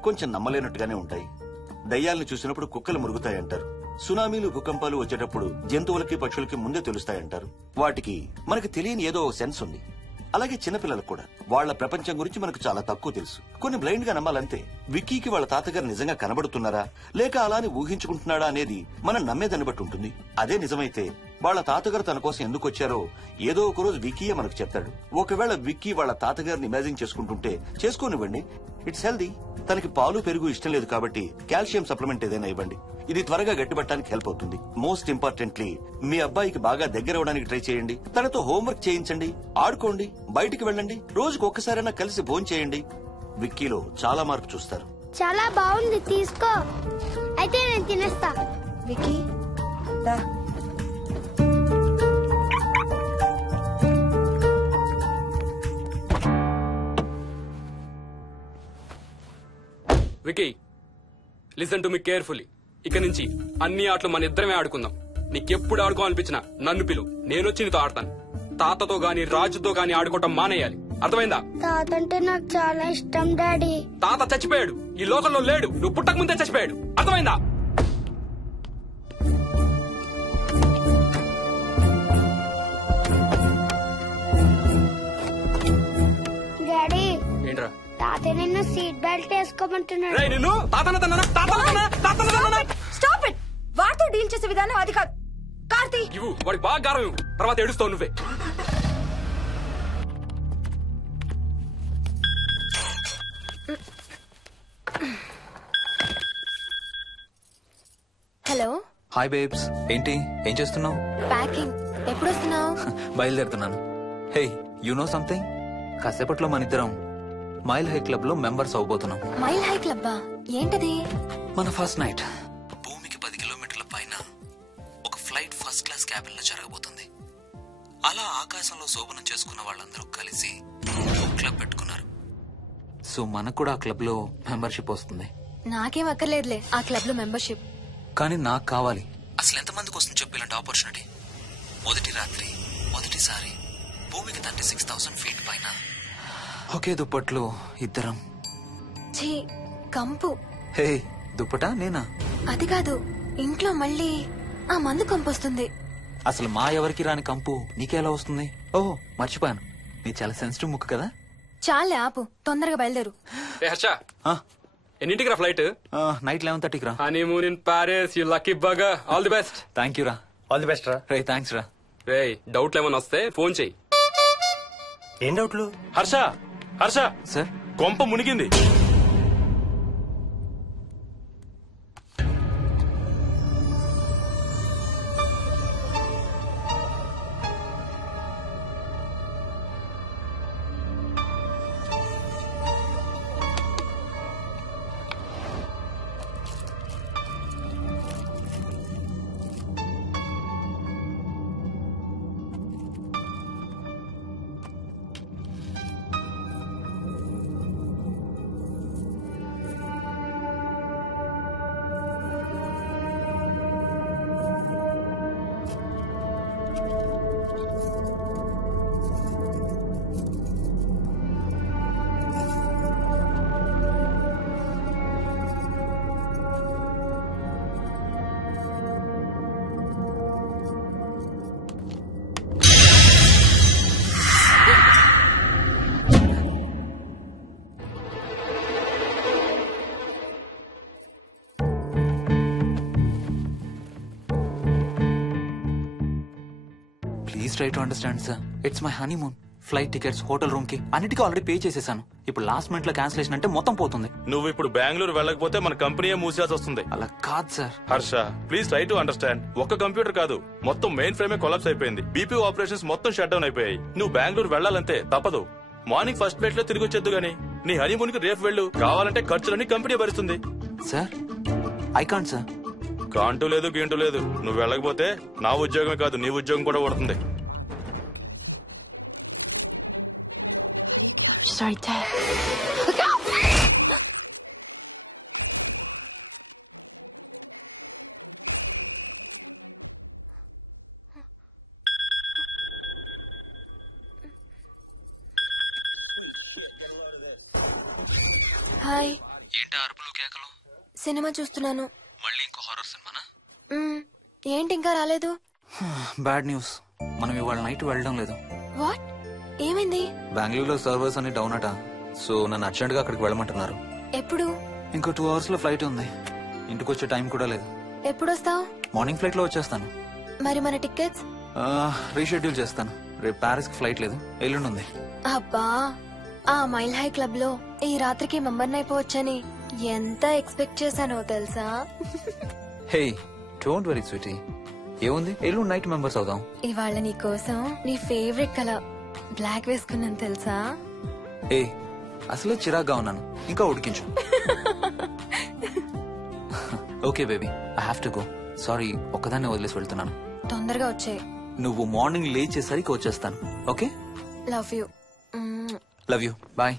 కొంచెం నమ్మలేనట్టుగానే ఉంటాయి. దయ్యాలను చూసినప్పుడు కుక్కలు మురుగుతాయంటారు. సునామీలు భూకంపాలు వచ్చేటప్పుడు జంతువులకి పక్షులకి ముందే తెలుస్తాయంటారు. వాటికి మనకు తెలియని ఏదో సెన్స్ ఉంది. అలాగే చిన్నపిల్లలకు కూడా వాళ్ల ప్రపంచం గురించి మనకు చాలా తక్కువ తెలుసు. కొన్ని బ్లైండ్ గా నమ్మాలంతే. విక్కీకి వాళ్ళ తాతగారు నిజంగా కనబడుతున్నారా లేక అలానే ఊహించుకుంటున్నాడా అనేది మనం నమ్మేదాన్ని బట్టి ఉంటుంది. అదే నిజమైతే వాళ్ళ తాతగారు తన కోసం ఎందుకు వచ్చారో ఏదో ఒక రోజు విక్కీయే మనకు చెప్తాడు. ఒకవేళ విక్కీ వాళ్ళ తాతగారిని ఇమాజిన్ చేసుకుంటుంటే చేసుకోనివ్వండి, ఇట్స్ హెల్దీ. తనకి పాలు పెరుగు ఇష్టం లేదు కాబట్టి కాల్షియం సప్లిమెంట్ ఏదైనా ఇవ్వండి. ఇది త్వరగా గట్టిపట్టడానికి హెల్ప్ అవుతుంది. మోస్ట్ ఇంపార్టెంట్లీ మీ అబ్బాయికి బాగా దగ్గర అవడానికి ట్రై చేయండి. తనతో హోంవర్క్ చేయించండి, ఆడుకోండి, బయటికి వెళ్ళండి, రోజుకు ఒక్కసారైనా కలిసి భోజనం చేయండి. విక్కీలో చాలా మార్పు చూస్తారు. చాలా బాగుంది, తీసుకో. అయితే నేను తినేస్తా. విక్కీ దా. Vicky, listen to me carefully. ఇక నుంచి అన్ని ఆటలు మన ఇద్దరమే ఆడుకుందాం. నీకెప్పుడు ఆడుకోవాలనిపించినా నన్ను పిలు, నేనొచ్చి నీతో ఆడతాను. తాతతో గాని రాజుతో గాని ఆడుకోవటం మానేయాలి, అర్థమైందా? తాత అంటే నాకు చాలా ఇష్టం డాడీ. తాత చచ్చిపోయాడు, ఈ లోకంలో లేడు. నువ్వు పుట్టక ముందే చచ్చిపోయాడు, అర్థమైందా? డాడీ, ఏంట్రా? తాత నిన్ను సీట్ బెల్ట్ వేసుకోమంటున్నాడు. నిన్ను స్టాప్ ఇట్. వాటితో డీల్ చేసే విధానం అది కాదు. కార్తీ, ఇవ్వు, వాడికి బాగా గారం ఇవ్వు, తర్వాత ఏడుస్తావు నువ్వే. హలో. హాయ్ బేబ్స్, ఏంటి ఏం చేస్తున్నావు? ప్యాకింగ్. ఎప్పుడు వస్తున్నావు? బయలుదేరుతున్నాను. Hey, you know something? కాసేపట్లో మన ఇద్దరం మైల్ హై క్లబ్ లో మెంబర్స్ అవబోతున్నాం. మైల్ హై క్లబ్బా? ఏంటది? మన ఫస్ట్ నైట్ భూమికి 10 కిలోమీటర్ల పైన ఒక ఫ్లైట్ ఫస్ట్ క్లాస్ క్యాబిన్ లో జరగబోతుంది. అలా ఆకాశంలో శోభనం చేసుకున్న వాళ్ళందరూ కలిసి క్లబ్ పెట్టుకున్నారు. సో మనకు కూడా ఆ క్లబ్ లో మెంబర్షిప్ వస్తుంది. నాకేం అక్కర్లేదులే ఆ క్లబ్ లో మెంబర్షిప్. కానీ నాకు కావాలి. అసలు ఎంతమందికి వస్తుంది చెప్పు ఇలాంటి ఆపర్చునిటీ? మొదటి రాత్రి, మొదటిసారి భూమికి 36,000 ఫీట్ పైన ఒకే దుప్పట్లో ఇద్దరం. ఛీ, కంపు. హే, దుప్పటా నేనా? అది కాదు, ఇంట్లో మళ్ళీ ఆ మందు కంపు వస్తుంది. అసలు మా ఎవరికి రాని కంపు నీకెలా వస్తుంది? ఓహో, మర్చిపోయాను, నీ చాలా సెన్సిటివ్ ముక్కు కదా. చాలే ఆపు, తొందరగా బయలుదేరు. హర్ష, ఎన్నింటికి రా ఫ్లైట్? నైట్ 11:30కి రా. Honeymoon in Paris, you lucky bugger. All the best. Thank you రా. ఆల్ ది బెస్ట్ రా. రే, థ్యాంక్స్ రా. రే, డౌట్లు ఏమైనా వస్తే ఫోన్ చెయ్యి. ఏం డౌట్లు? హర్ష, హర్ష సార్, కొంప మునిగింది. Please try to understand sir. It's my honeymoon. Flight tickets, hotel room కి అన్నిటికీ ఆల్రెడీ పే చేసేసాను. ఇప్పుడు లాస్ట్ మినిట్ లో క్యాన్సిలేషన్ అంటే మొత్తం పోతుంది. నువ్వు ఇప్పుడు బెంగళూరు వెళ్ళకపోతే మన కంపెనీయే మూసేయాల్సి వస్తుంది. అలా కాదు sir. Harsha, please try to understand. ఒక్క కంప్యూటర్ కాదు, మొత్తం మెయిన్ ఫ్రేమే కొలాప్స్ అయిపోయింది. బీపీ ఆపరేషన్స్ మొత్తం షట్ డౌన్ అయిపోయాయి. నువ్వు బెంగళూరు వెళ్ళాలంటే తప్పదు. మార్నింగ్ ఫస్ట్ ఫ్లైట్ లో తిరిగి వచ్చేద్దు గానీ నీ హనీమూన్ కి రేపు వెళ్ళు. కావాలంటే ఖర్చులన్నీ కంపెనీ భరిస్తుంది. Sir, I can't sir. కాంటూ లేదు, గీంటూ లేదు. నువ్వు వెళ్ళకపోతే నా ఉద్యోగమే కాదు, నీ ఉద్యోగం కూడా పడుతుంది. Sorry, Dad. Look out! Hi. ఏంటి అరుపులు కేకలు? సినిమా చూస్తున్నాను. మళ్ళీ ఇంకో హారర్ సినిమానా? ఏంటి ఇంకా రాలేదు? బ్యాడ్ న్యూస్, మనం ఇవాళ నైట్ వెళ్ళడం లేదు. వాట్? ఏమైంది? బెంగళూరులో సర్వర్స్ అన్ని డౌన్ అట. సో నన్ను అర్జెంట్ గా అక్కడికి వెళ్ళమంటున్నారు. ఎప్పుడు? ఇంకో 2 hours లో ఫ్లైట్ ఉంది. ఇంటికి వచ్చే టైం కూడా లేదు. ఎప్పుడు వస్తావు? మార్నింగ్ ఫ్లైట్ లో వచ్చేస్తాను. మరి మన టికెట్స్? రీషెడ్యూల్ చేస్తాను. రేపు ప్యారిస్ కి ఫ్లైట్ లేదు, ఎల్లుండి ఉంది. అబ్బా, ఆ మైల్ హై క్లబ్ లో ఈ రాత్రికి మెంబర్ అయిపోవచ్చని ఎంత ఎక్స్పెక్ట్ చేశానో తెలుసా? హే డోంట్ వరీ స్వీటీ, ఏముంది ఎల్లుండి నైట్ మెంబర్స్ అవుదాం. ఇవాళ నీ కోసం నీ ఫేవరెట్ కలర్ బ్లాక్ వేసుకున్నాను తెలుసా? ఏ అసలే చిరాగ్గా ఉన్నాను, ఇంకా ఉడికించు. Okay baby, I have to go. Sorry, ఒక్కదాన్ని వదిలేసి వెళ్తున్నాను. తొందరగా వచ్చే. నువ్వు మార్నింగ్ లేచేసరికి వచ్చేస్తాను. Okay, love you. Love you, bye.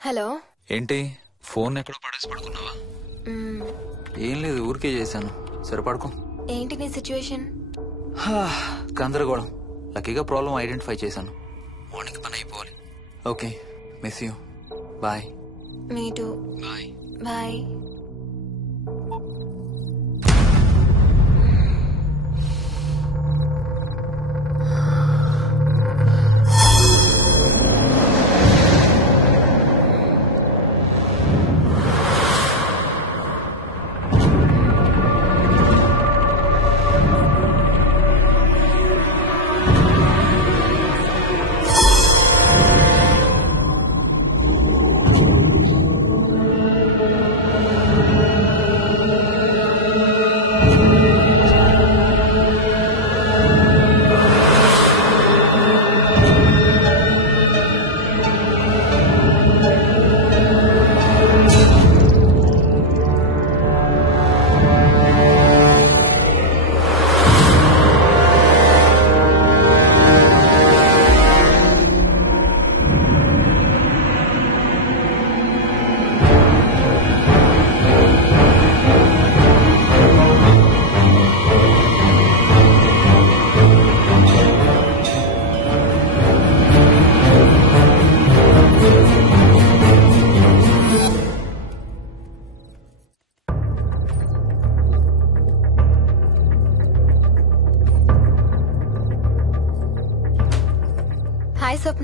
Hello. ఏంటి ఫోన్ ఎక్కడో పడేసి పడుకున్నావా? ఏం లేదు, ఊరికే చేశాను. సరే పడుకో. ఏంటి నీ సిచ్యువేషన్? గందరగోళం. లక్కీగా ప్రాబ్లం ఐడెంటిఫై చేశాను. మార్నింగ్ పని అయిపోవాలి. Okay, miss you. Bye. Me too. Bye. Bye.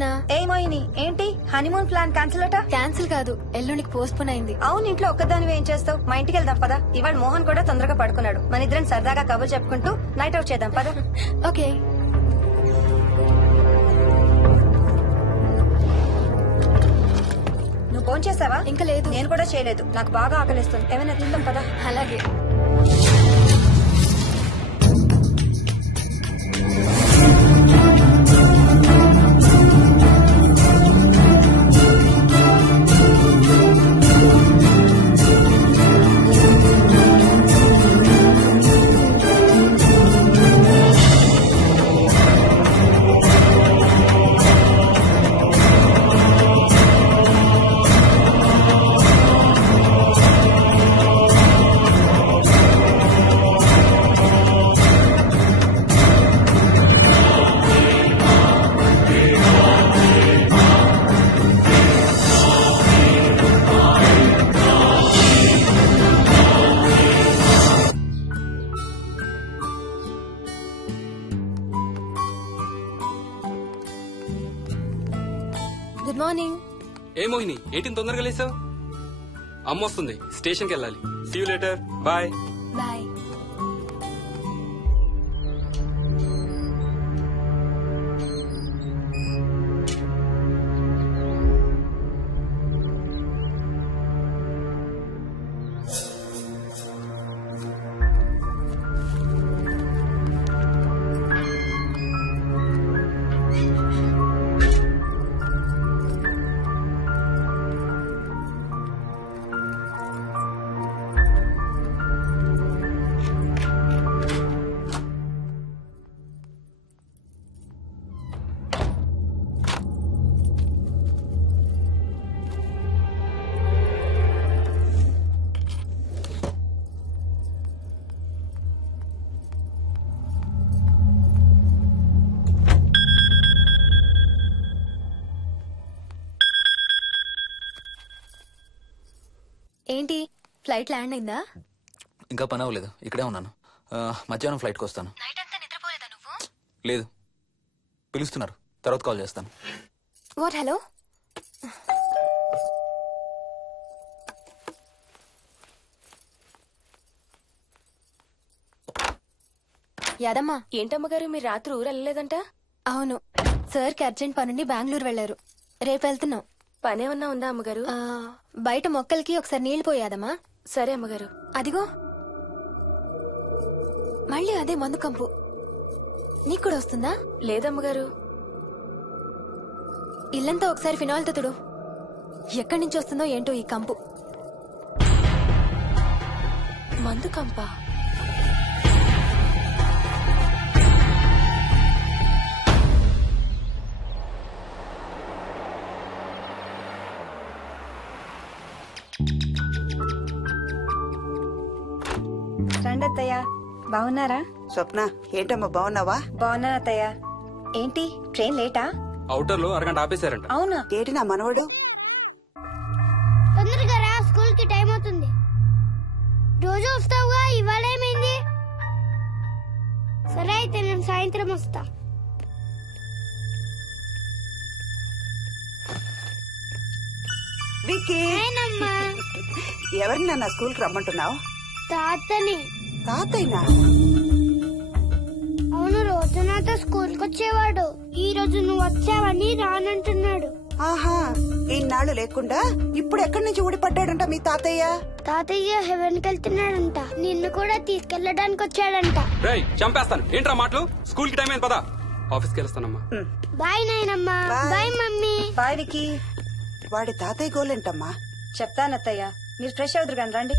Ratna. ఏ మోహిని, ఏంటి హనీమూన్ ప్లాన్ క్యాన్సిల్ అట? క్యాన్సిల్ కాదు, ఎల్లుండికి పోస్ట్ పోన్ అయింది. అవును, ఇంట్లో ఒక్కదానివి ఏం చేస్తావు? మా ఇంటికి వెళ్దాం పదా. ఇవాళ మోహన్ కూడా తొందరగా పడుకున్నాడు. మన ఇద్దరం సరదాగా కబుర్లు చెప్పుకుంటూ నైట్ అవుట్ చేద్దాం పదా. ఓకే. నువ్వు ఫోన్ చేసావా? ఇంకా లేదు. నేను కూడా చేయలేదు. నాకు బాగా ఆకలిస్తుంది. ఏమైనా తిందాం పదా. అలాగే. Good morning. ఏ మోహిని, ఏంటి తొందరగా లేసావు? అమ్మ వస్తుంది, స్టేషన్కి వెళ్ళాలి. See you later. Bye. Bye. ఏంటి, ఫ్లైట్ ల్యాండ్ అయిందా? ఇంకా పని అవ్వలేదు, ఇక్కడే ఉన్నాను. మధ్యాహ్నం ఫ్లైట్కి వస్తాను. నైట్ అంతా నిద్రపోలేదా నువ్వు? లేదు, పిలుస్తున్నారు, తర్వాత కాల్ చేస్తాను. వాట్? హలో. యాదమ్మా. ఏంటమ్మగారు, మీరు రాత్రి ఊరు వెళ్ళలేదంట? అవును, సార్కి అర్జెంట్ పనుండి బెంగళూరు వెళ్లారు. రేపు వెళ్తున్నాం. పనేమన్నా ఉందా అమ్మగారు? బయట మొక్కలకి ఒకసారి నీళ్లు పోయాదమ్మా. సరే అమ్మగారు. అదిగో మళ్ళీ అదే మందు కంపు. నీకు కూడా వస్తుందా? లేదమ్మగారు. ఇల్లంతా ఒకసారి ఫినాయిల్తో తుడు. ఎక్కడి నుంచి వస్తుందో ఏంటో ఈ కంపు. మందు కంపా? రండి అత్తయ్య. బాగున్నారా? స్వప్న, ఏంటమ్మా బాగున్నావా? బాగున్నా అత్తయ్య. ఏంటి ట్రైన్ లేటా? అవుటర్ లో అరగంట ఆపేశారంట. అవునా? ఏంటి నా మనవడు? తొందరగా రా, స్కూల్ కి టైం అవుతుంది. రోజు వస్తావుగా, ఇవాళ ఏమైంది? సరే అయితే నేను సాయంత్రం వస్తా. విక్కీ, ఎవరిని నా స్కూల్ కి రమ్మంటున్నావు? తాతని. తాతయ్యనా? అవును, రోజు నాతో స్కూల్ కి వచ్చేవాడు. ఈ రోజు నువ్వు వచ్చావని రానంటున్నాడు. ఆహా, ఇన్నాళ్ళు లేకుండా ఇప్పుడు ఎక్కడి నుంచి ఊడిపడ్డాడంట మీ తాతయ్య? తాతయ్య హెవెన్ కి వెళ్తున్నాడంట. నిన్ను కూడా తీసుకెళ్లడానికి వచ్చాడంట. రేయ్, చంపేస్తాను. ఏంట్రా మాటలు? స్కూల్ కి టైం అయింది, పదా. ఆఫీస్కి వెళ్తానమ్మా. బాయ్ నాయనమ్మా. Bye mummy. బాయ్ వికీ. వాడి తాతయ్య గోలేంటమ్మా? చెప్తానత్తయ్య, మీరు ఫ్రెష్ అవుతురు కానీ రండి.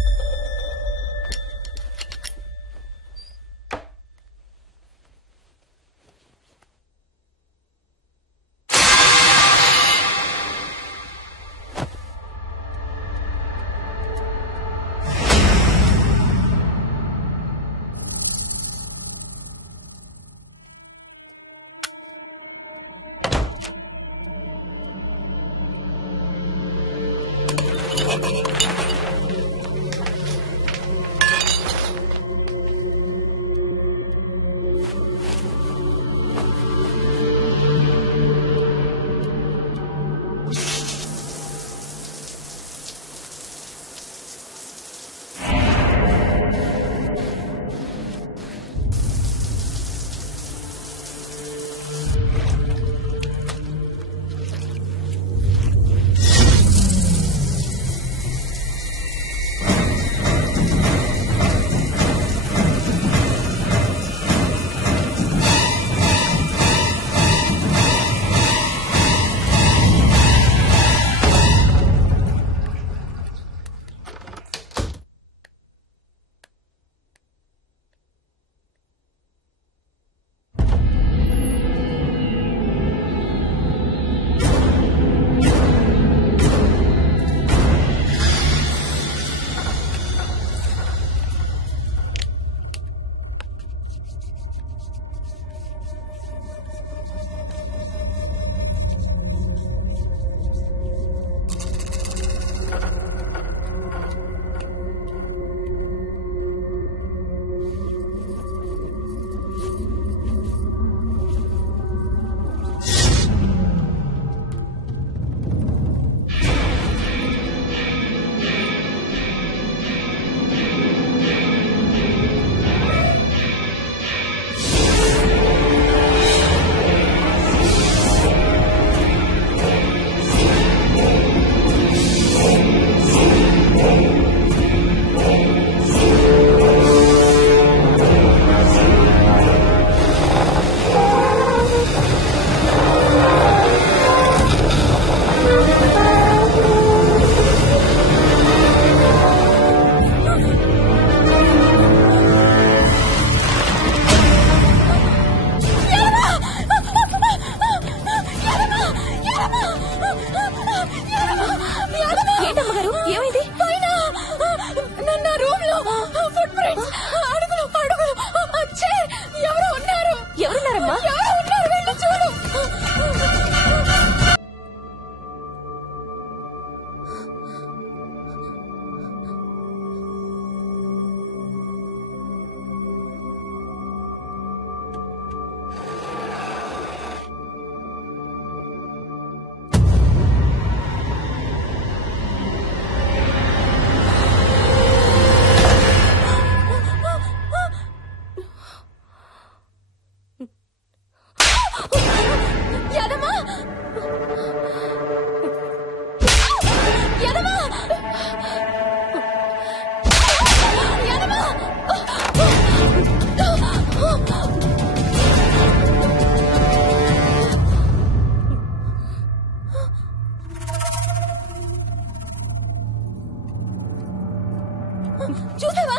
చూసావా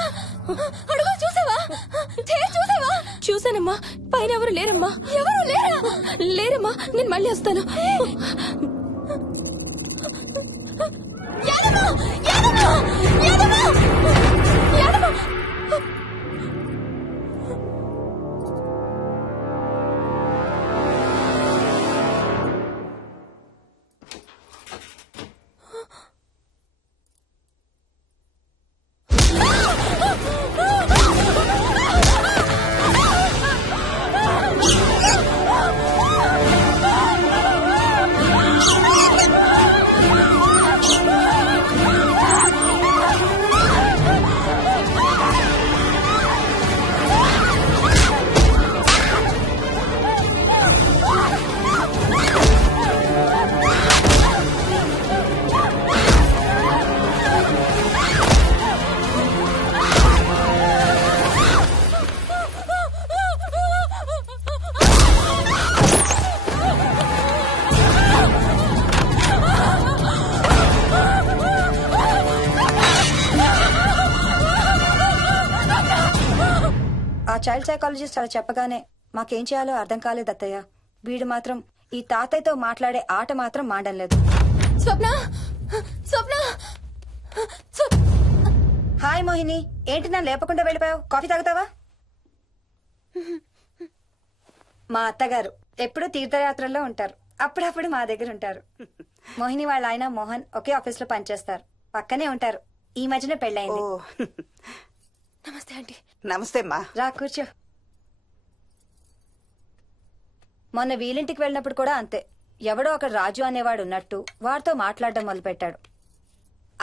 అడుగు చూసావా చూసావా? చూసానమ్మా. పైన ఎవరు లేరమ్మా. ఎవరు లేరమ్మా. నేను మళ్ళీ వస్తాను. చైల్డ్ సైకాలజిస్ట్ అలా చెప్పగానే మాకేం చేయాలో అర్థం కాలేదు అత్తయ్య. వీడు మాత్రం ఈ తాతయ్యతో మాట్లాడే ఆట మాత్రం మాండం లేదు. స్వప్న హాయ్ మోహిని, ఏంటి నన్ను లేపకుండా వెళ్ళిపోయావు? కాఫీ తాగుతావా? మా అత్తగారు ఎప్పుడు తీర్థయాత్రల్లో ఉంటారు, అప్పుడప్పుడు మా దగ్గర ఉంటారు. మోహిని వాళ్ళ ఆయన మోహన్ ఒకే ఆఫీస్ లో పనిచేస్తారు, పక్కనే ఉంటారు. ఈ మధ్యన పెళ్ళైంది. నమస్తే ఆంటీ. నమస్తే అమ్మా. రా కూర్చో. మొన్న వీలింటికి వెళ్ళినప్పుడు కూడా అంతే. ఎవడో ఒక రాజు అనేవాడు ఉన్నట్టు వాడితో మాట్లాడడం మొదలుపెట్టాడు.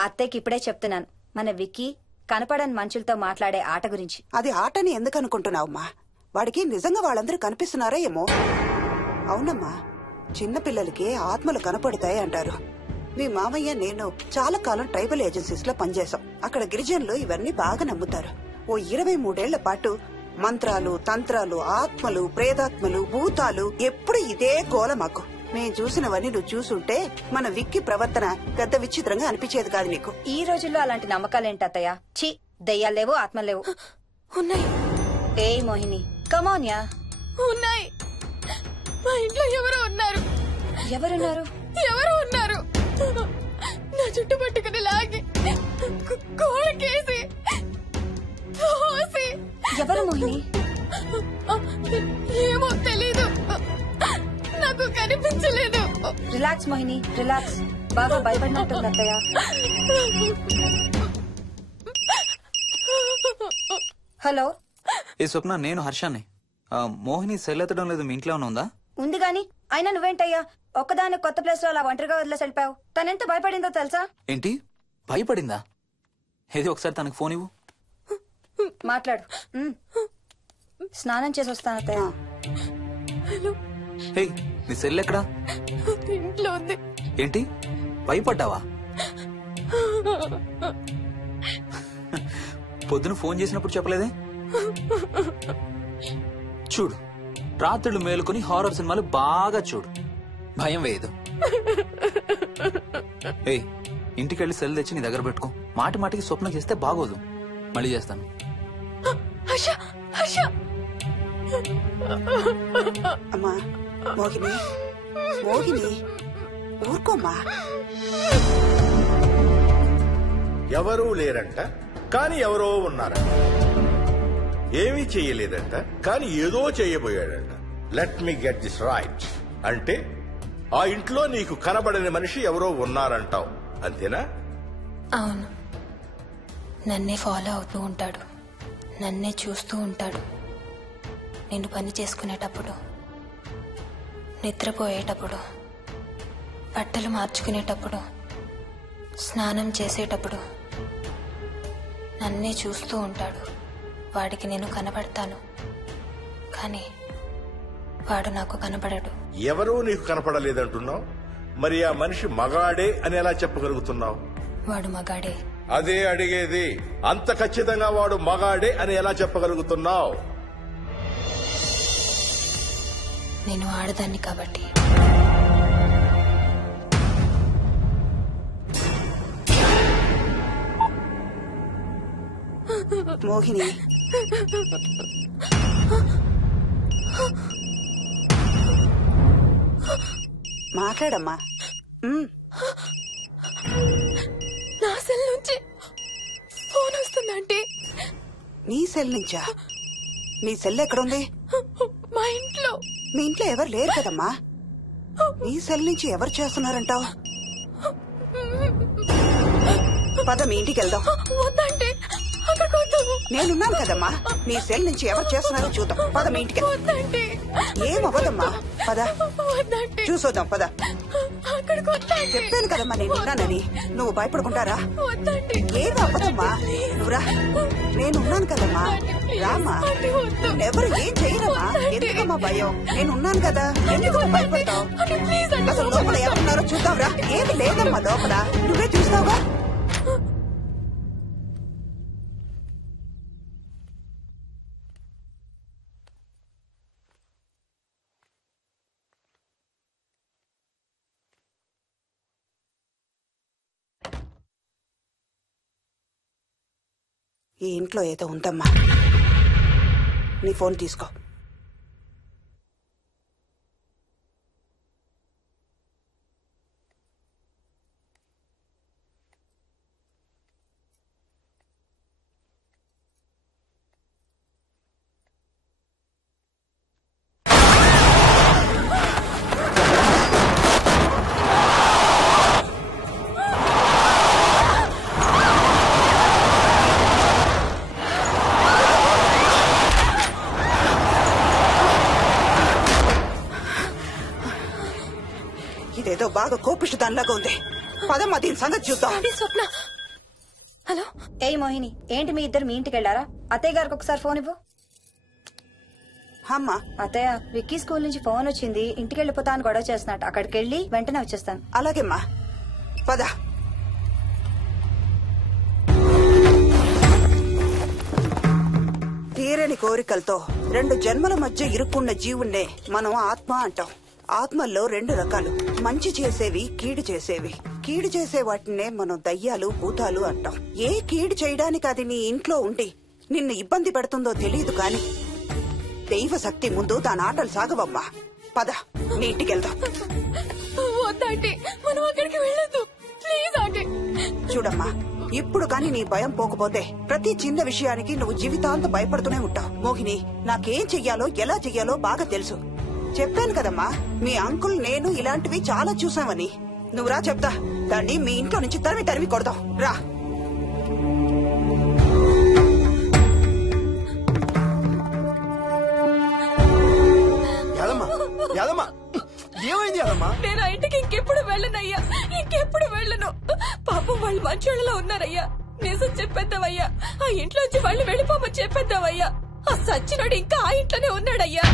అత్తయ్యకి ఇప్పుడే చెప్తున్నాను, మన విక్కీ కనపడని మనుషులతో మాట్లాడే ఆట గురించి. అది ఆటని ఎందుకు అనుకుంటున్నావమ్మా? వాడికి నిజంగా వాళ్ళందరూ కనిపిస్తున్నారా ఏమో. అవునమ్మా, చిన్నపిల్లలకి ఆత్మలు కనపడతాయి అంటారు. మీ మామయ్య నేను చాలా కాలం ట్రైబల్ ఏజెన్సీస్ లో పనిచేశాం. అక్కడ గిరిజనులు ఇవన్నీ బాగా నమ్ముతారు. ఓ 23 ఏళ్ల పాటు మంత్రాలు, తంత్రాలు, ఆత్మలు, ప్రేతాత్మలు, భూతాలు, ఎప్పుడు ఇదే గోల మాకు. మేం చూసినవన్నీ నువ్వు చూసుంటే మన విక్కీ ప్రవర్తన పెద్ద విచిత్రంగా అనిపించేది కాదు నీకు. ఈ రోజుల్లో అలాంటి నమ్మకాలేంటి అత్తయ్య? ఛీ, దెయ్యాలేవు, ఆత్మలేవు. ఉన్నాయి. ఏ మోహిని, కమోన్యా. ఉన్నాయి. మా ఇంట్లో ఎవరో ఉన్నారు. ఎవరున్నారు? నా చుట్టు పట్టుకుని లాగి కోళ్ళకేసి ఎవరు మోహిని? ఏమో తెలీదు, నాకు కనిపించలేదు. Relax Mohini, relax. బాగా భయపడినట్టుంది అత్తయ్య. హలో. ఏ స్వప్న, నేను హర్షాన్ని. మోహిని సెల్ ఎత్తడం లేదు, మీ ఇంట్లో ఉందా? ఉంది గాని, అయినా నువ్వేంటయ్యా ఒక్కదాని కొత్త ప్లేస్ లో అలా ఒంటరిగా వదిలేసి వెళ్ళిపోయావు? తనెంత భయపడిందో తెలుసా? ఏంటి భయపడిందా? ఏది ఒకసారి తనకు ఫోన్ ఇవ్వు. మాట్లాడు. స్నానం చేసి వస్తాను అత్తయ్య. హే, నీ సెల్ ఎక్కడా? ఇంట్లో ఉంది. ఏంటి భయపడ్డావా? పొద్దున ఫోన్ చేసినప్పుడు చెప్పలేదే? చూడు, రాత్రులు మేలుకొని హారర్ సినిమాలు బాగా చూడు, భయం వేయదు. ఏ, ఇంటికెళ్ళి సెల్ తెచ్చి నీ దగ్గర పెట్టుకో. మాటి మాటికి స్వప్నం చేస్తే బాగోదు. మళ్ళీ చేస్తాను. అమ్మా మోహిని, మోహిని ఊరుకోమ్మా. ఎవరూ లేరంట, కానీ ఎవరో ఉన్నారంట. ఏమీ చెయ్యలేదంట, కానీ ఏదో చెయ్యబోయాడంట. Let me get this right. అంటే ఆ ఇంట్లో నీకు కనబడని మనిషి ఎవరో ఉన్నారంటావు, అంతేనా? అవును. నన్నే ఫాలో అవుతూ ఉంటాడు, నన్నే చూస్తూ ఉంటాడు. నేను పని చేసుకునేటప్పుడు, నిద్రపోయేటప్పుడు, బట్టలు మార్చుకునేటప్పుడు, స్నానం చేసేటప్పుడు నన్నే చూస్తూ ఉంటాడు. వాడికి నేను కనపడతాను, కానీ వాడు నాకు కనపడడు. ఎవరూ నీకు కనపడలేదంటున్నావు, మరి ఆ మనిషి మగాడే అని ఎలా చెప్పగలుగుతున్నావు? వాడు మగాడే. అదే అడిగేది. అంత ఖచ్చితంగా వాడు మగాడే అని ఎలా చెప్పగలుగుతున్నావు? నేను ఆడదాన్ని కాబట్టి. మోహిని, మాట్లాడమ్మా. నా సెల్ నుంచి ఫోన్ వస్తుందంటే. నీ సెల్ నుంచా? నీ సెల్ ఎక్కడుంది? మా ఇంట్లో. మీ ఇంట్లో ఎవరు లేరు కదమ్మా. నీ సెల్ నుంచి ఎవరు చేస్తున్నారంటావు? పద మీ ఇంటికి వెళ్దాం. వద్దంటే నేనున్నాను కదమ్మా. నీ సెల్ నుంచి ఎవరు చేస్తున్నారో చూద్దాం. పద మీ ఇంటికి. ఏమవ్వదమ్మా, పద చూసొద్దాం. పద. చెప్పాను కదమ్మా నేనున్నానని. నువ్వు భయపడుకుంటారా? ఏమి అవ్వదమ్మా, నువ్వురా. నేనున్నాను కదమ్మా, రామా. ఎవరు ఏం చేయరమ్మా. ఎందుకమ్మా భయం? నేనున్నాను కదా, ఎందుకు భయపడతావు? అసలు లోపల ఎవరున్నారో చూద్దాంరా. ఏమి లేదమ్మా లోపల, నువ్వే చూస్తావా? ఈ ఇంట్లో ఏదో ఉందమ్మా. నీ ఫోన్ తీసుకో. ఇదేదో బాగా కోపిష్టి దానిలాగా ఉంది. పదమ్మా దీని సంగతి చూద్దాం. స్వప్న. హలో. ఏ మోహిని, ఏంటి మీ ఇద్దరు మీ ఇంటికి వెళ్ళారా? అత్తయ్య గారికి ఒకసారి ఫోన్ ఇవ్వు. అమ్మా. అత్తయ్య, విక్కీ స్కూల్ నుంచి ఫోన్ వచ్చింది. ఇంటికి వెళ్ళిపోతా అని గొడవ చేస్తున్నట్టు. అక్కడికి వెళ్ళి వెంటనే వచ్చేస్తాను. అలాగేమ్మా, పద. తీరని కోరికలతో 2 జన్మల మధ్య ఇరుక్కున్న జీవుణ్ణే మనం ఆత్మ అంటాం. ఆత్మల్లో 2 రకాలు, మంచి చేసేవి, కీడు చేసేవి. కీడు చేసే వాటినే మనం దయ్యాలు, భూతాలు అంటాం. ఏ కీడు చేయడానికి అది నీ ఇంట్లో ఉండి నిన్ను ఇబ్బంది పెడుతుందో తెలియదు కాని దైవ శక్తి ముందు దాని ఆటలు సాగవమ్మా. పద నీ ఇంటికి వెళ్దాం. చూడమ్మా, ఇప్పుడు కాని నీ భయం పోకపోతే ప్రతి చిన్న విషయానికి నువ్వు జీవితాంతం భయపడుతూనే ఉంటావు. మోహిని, నాకేం చెయ్యాలో ఎలా చెయ్యాలో బాగా తెలుసు. చెప్పాను కదమ్మా, మీ అంకుల్ నేను ఇలాంటివి చాలా చూసామని. నువ్వు రా చెప్తా. దాన్ని మీ ఇంట్లో నుంచి తరిమి కొడదాం. రా. ఏమైంది యాదమ్మా? నేను ఆ ఇంటికి ఇంకెప్పుడు వెళ్ళనయ్యా, ఇంకెప్పుడు వెళ్ళను. పాపం వాళ్ళు మంచోళ్ళలో ఉన్నారయ్యా. నిజం చెప్పేద్దామయ్యా. ఆ ఇంట్లోంచి వాళ్ళు వెళ్ళిపోమని చెప్పేద్దామయ్యా. ఆ సచ్చినోడు ఇంకా ఆ ఇంట్లోనే ఉన్నాడయ్యా.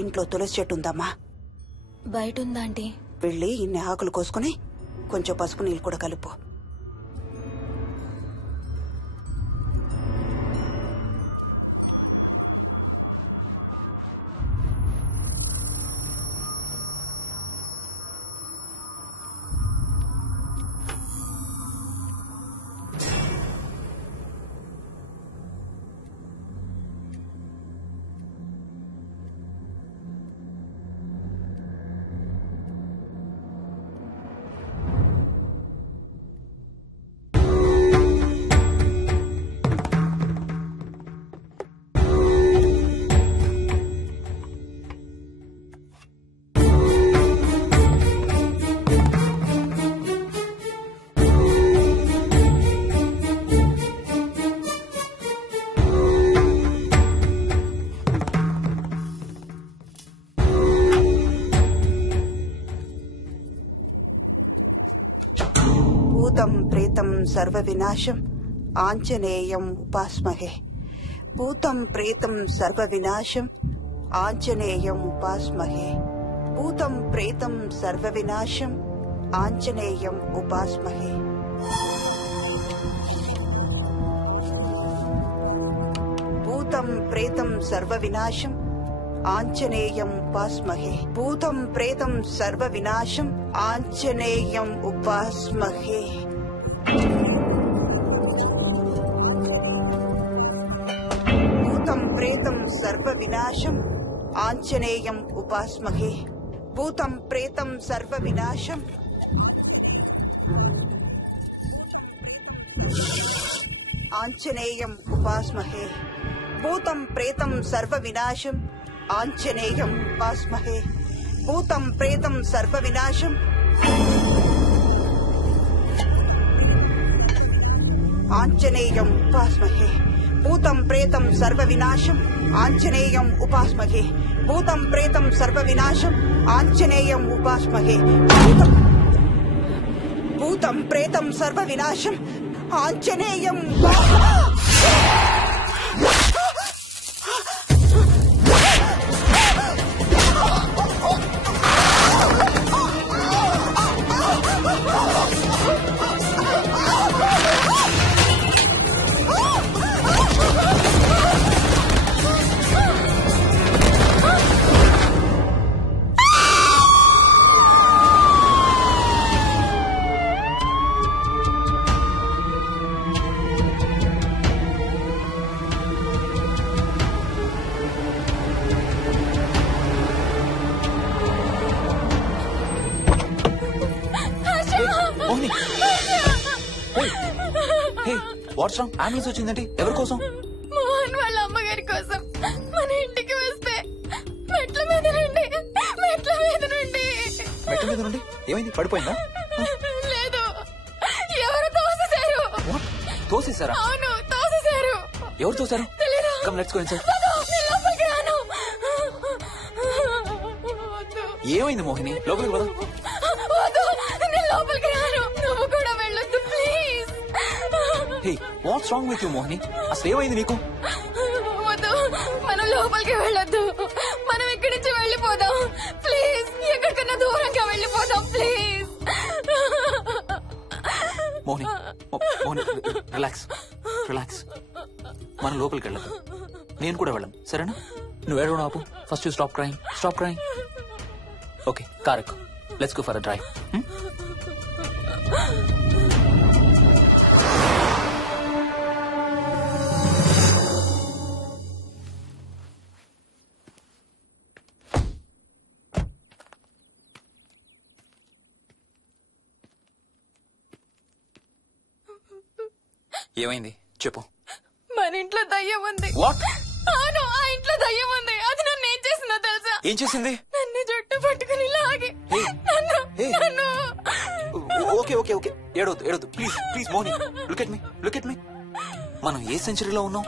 ఇంట్లో తులసి చెట్టు ఉందమ్మా. బయట ఉందా ఆంటీ? వెళ్ళి ఇన్ని ఆకులు కోసుకుని కొంచెం పసుపు నీళ్ళు కూడా కలుపు. సర్వ వినాశం ఆంజనేయం ఉపాస్మహే. భూతం ప్రేతం సర్వ వినాశం ఆంజనేయం ఉపాస్మహే. భూతం ప్రేతం సర్వ వినాశం ఆంజనేయం ఉపాస్మహే. భూతం ప్రేతం సర్వ వినాశం ఆంజనేయం ఉపాస్మహే. భూతం ప్రేతం సర్వ వినాశం ఆంజనేయం ఉపాస్మహే. భూతం ప్రేతం సర్వ వినాశం ఆంజనేయం ఉపాస్మహే. భూతం ప్రేతం సర్వ వినాశం ఆంజనేయం ఉపాస్మహే. భూతం ప్రేతం సర్వ వినాశం ఆంజనేయం ఉపాస్మహే. భూతం ప్రేతం సర్వ వినాశం ఆంజనేయం ఉపాస్మహే. భూతం ప్రేతం సర్వ వినాశం ఆంజనేయం ఉపాస్మహే. భూతం ప్రేతం సర్వ వినాశం ఆంజనేయం ఉపాస్మహే. భూతం ప్రేతం సర్వ వినాశం ఆంజనేయం. What's wrong? అంబులెన్స్ వచ్చిందండి. ఎవరి కోసం? మోహన్ వాళ్ళ అమ్మగారి కోసం. మన ఇంటికి వస్తే మెట్ల మీద నుండి మెట్ల మీద నుండి ఏమైంది? పడిపోయిందా? లేదు, ఎవరు తోసేశారు. తోసేశారా? అవును, తోసేశారు. ఎవరు తోసారు? Come let's go inside. ఏమైంది మోహిని? లోపలికి పద. లోపలికి రాను, నువ్వు కూడా వెళ్ళొద్దు please. Hey, what's wrong with you Mohini? అసలు ఏమైంది నీకు? వద్దు, మనం లోపలికి వెళ్ళొద్దు. మనం ఇక్కడి నుంచి వెళ్ళిపోదాం ప్లీజ్. ఎక్కడికన్నా దూరంగా వెళ్ళిపోదాం please. Mohini, Mohini relax relax. మనం లోపలికి వెళ్ళదు. నేను కూడా వెళ్ళను, సరేనా? నువ్వు ఏడవడం ఆపు. First you stop crying. Stop crying. Okay, car ఎక్కు. Let's go for a drive. ఏమైంది చెప్పు. మన ఇంట్లో దయ్యం ఉంది. వాట్? అవును, ఆ ఇంట్లో దయ్యం ఉంది. అది నన్ను ఏం చేసిందో తెలుసా? ఏం చేసింది? నన్ను జుట్టు పట్టుకుని లాగి నన్ను. ఓకే ఓకే ఓకే, ఏడవద్దు ఏడవద్దు please please Mohini. Look at me, look at me. మనం ఏ సెంచరీలో ఉన్నాం?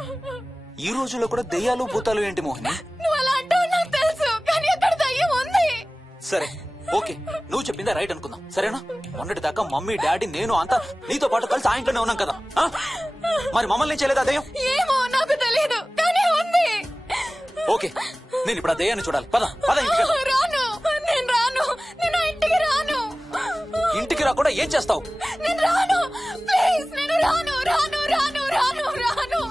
ఈ రోజుల్లో కూడా దెయ్యాలు భూతాలు ఏంటి మోహిని? నువ్వు అలా అంటావు నాకు తెలుసు, కానీ అక్కడ దయ్యం ఉంది. సరే ఓకే, నువ్వు చెప్పిందే రైట్ అనుకుందాం, సరేనా? మొన్నటి దాకా మమ్మీ డాడీ నేను అంతా నీతో పాటు కలిసి ఆ ఇంట్లోనే ఉన్నాం కదా. మరి మమ్మల్ని చేయలేదా దయ్యం? ఏమో నాకు తెలియదు, కానీ ఉంది. ఓకే, నేను ఇప్పుడు ఆ దయ్యాన్ని చూడాలి. పద పద. రాను, నేను రాను. నేను ఇంటికి రాను. ఇంటికి రాకుండా ఏం చేస్తావు? నేను రాను ప్లీజ్. నేను రాను రాను రాను రాను రాను.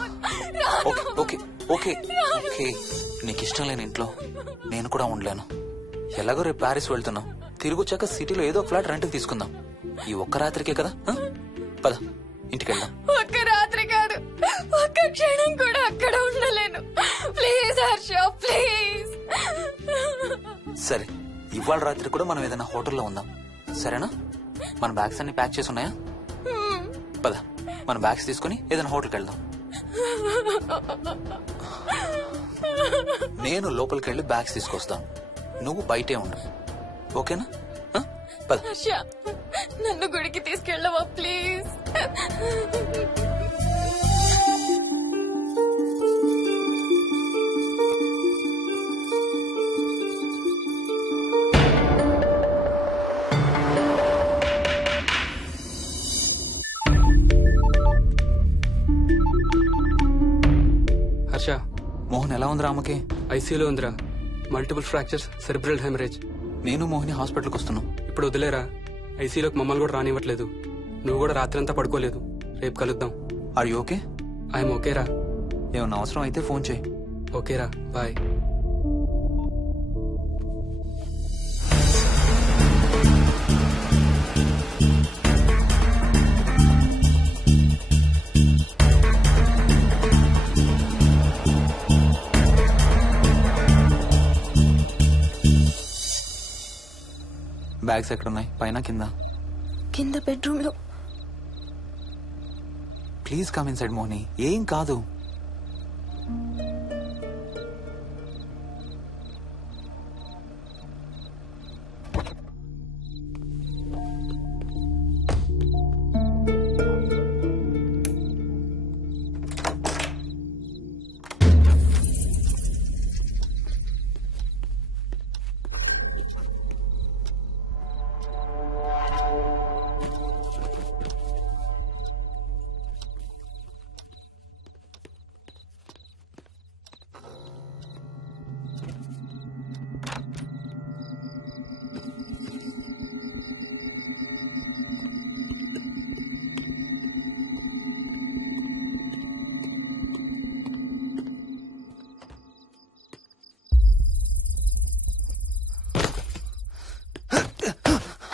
ఓకే ఓకే ఓకే ఓకే, నీకు ఇష్టం లేని ఇంట్లో నేను కూడా ఉండలేను. ఎలాగో రేపు ప్యారిస్ వెళ్తున్నాం. తిరిగి వచ్చాక సిటీలో ఏదో ఫ్లాట్ రెంట్కి తీసుకుందాం. ఈ ఒక్క రాత్రికే కదా. పద ఇంటికి వెళ్దాం. ఒక్క రాత్రి కాదు, ఒక్క క్షణం కూడా అక్కడ ఉండలేను. Please Harsha please. సరే, ఇవాళ రాత్రి కూడా మనం ఏదైనా హోటల్లో ఉందాం, సరేనా? మన బ్యాగ్స్ అన్ని ప్యాక్ చేసి ఉన్నాయా? పద మన బ్యాగ్స్ తీసుకుని ఏదైనా హోటల్కి వెళ్దాం. నేను లోపలికి వెళ్ళి బ్యాగ్స్ తీసుకొస్తాను, నువ్వు బయటే ఉండు, ఓకేనా? పద. హర్ష, నన్ను గుడికి తీసుకెళ్ళవా ప్లీజ్? ఉందిరా అమ్మకి? ఐసీయూలో ఉందిరా. Multiple fractures, cerebral haemorrhage. నేను మోహిని హాస్పిటల్కి వస్తున్నాం. ఇప్పుడు వదిలేరా, ఐసీయూలోకి మమ్మల్ని కూడా రానివ్వట్లేదు. నువ్వు కూడా రాత్రి అంతా పడుకోలేదు. రేపు కలుద్దాం. Are you okay? ఐఎమ్ ఓకేరా. ఏమన్నా అవసరం అయితే ఫోన్ చేయి. ఓకేరా, బాయ్. బ్యాగ్స్ ఎక్కడున్నాయి? పైన కింద? కింద బెడ్రూమ్ లో. Please come inside Mohini. ఏం కాదు.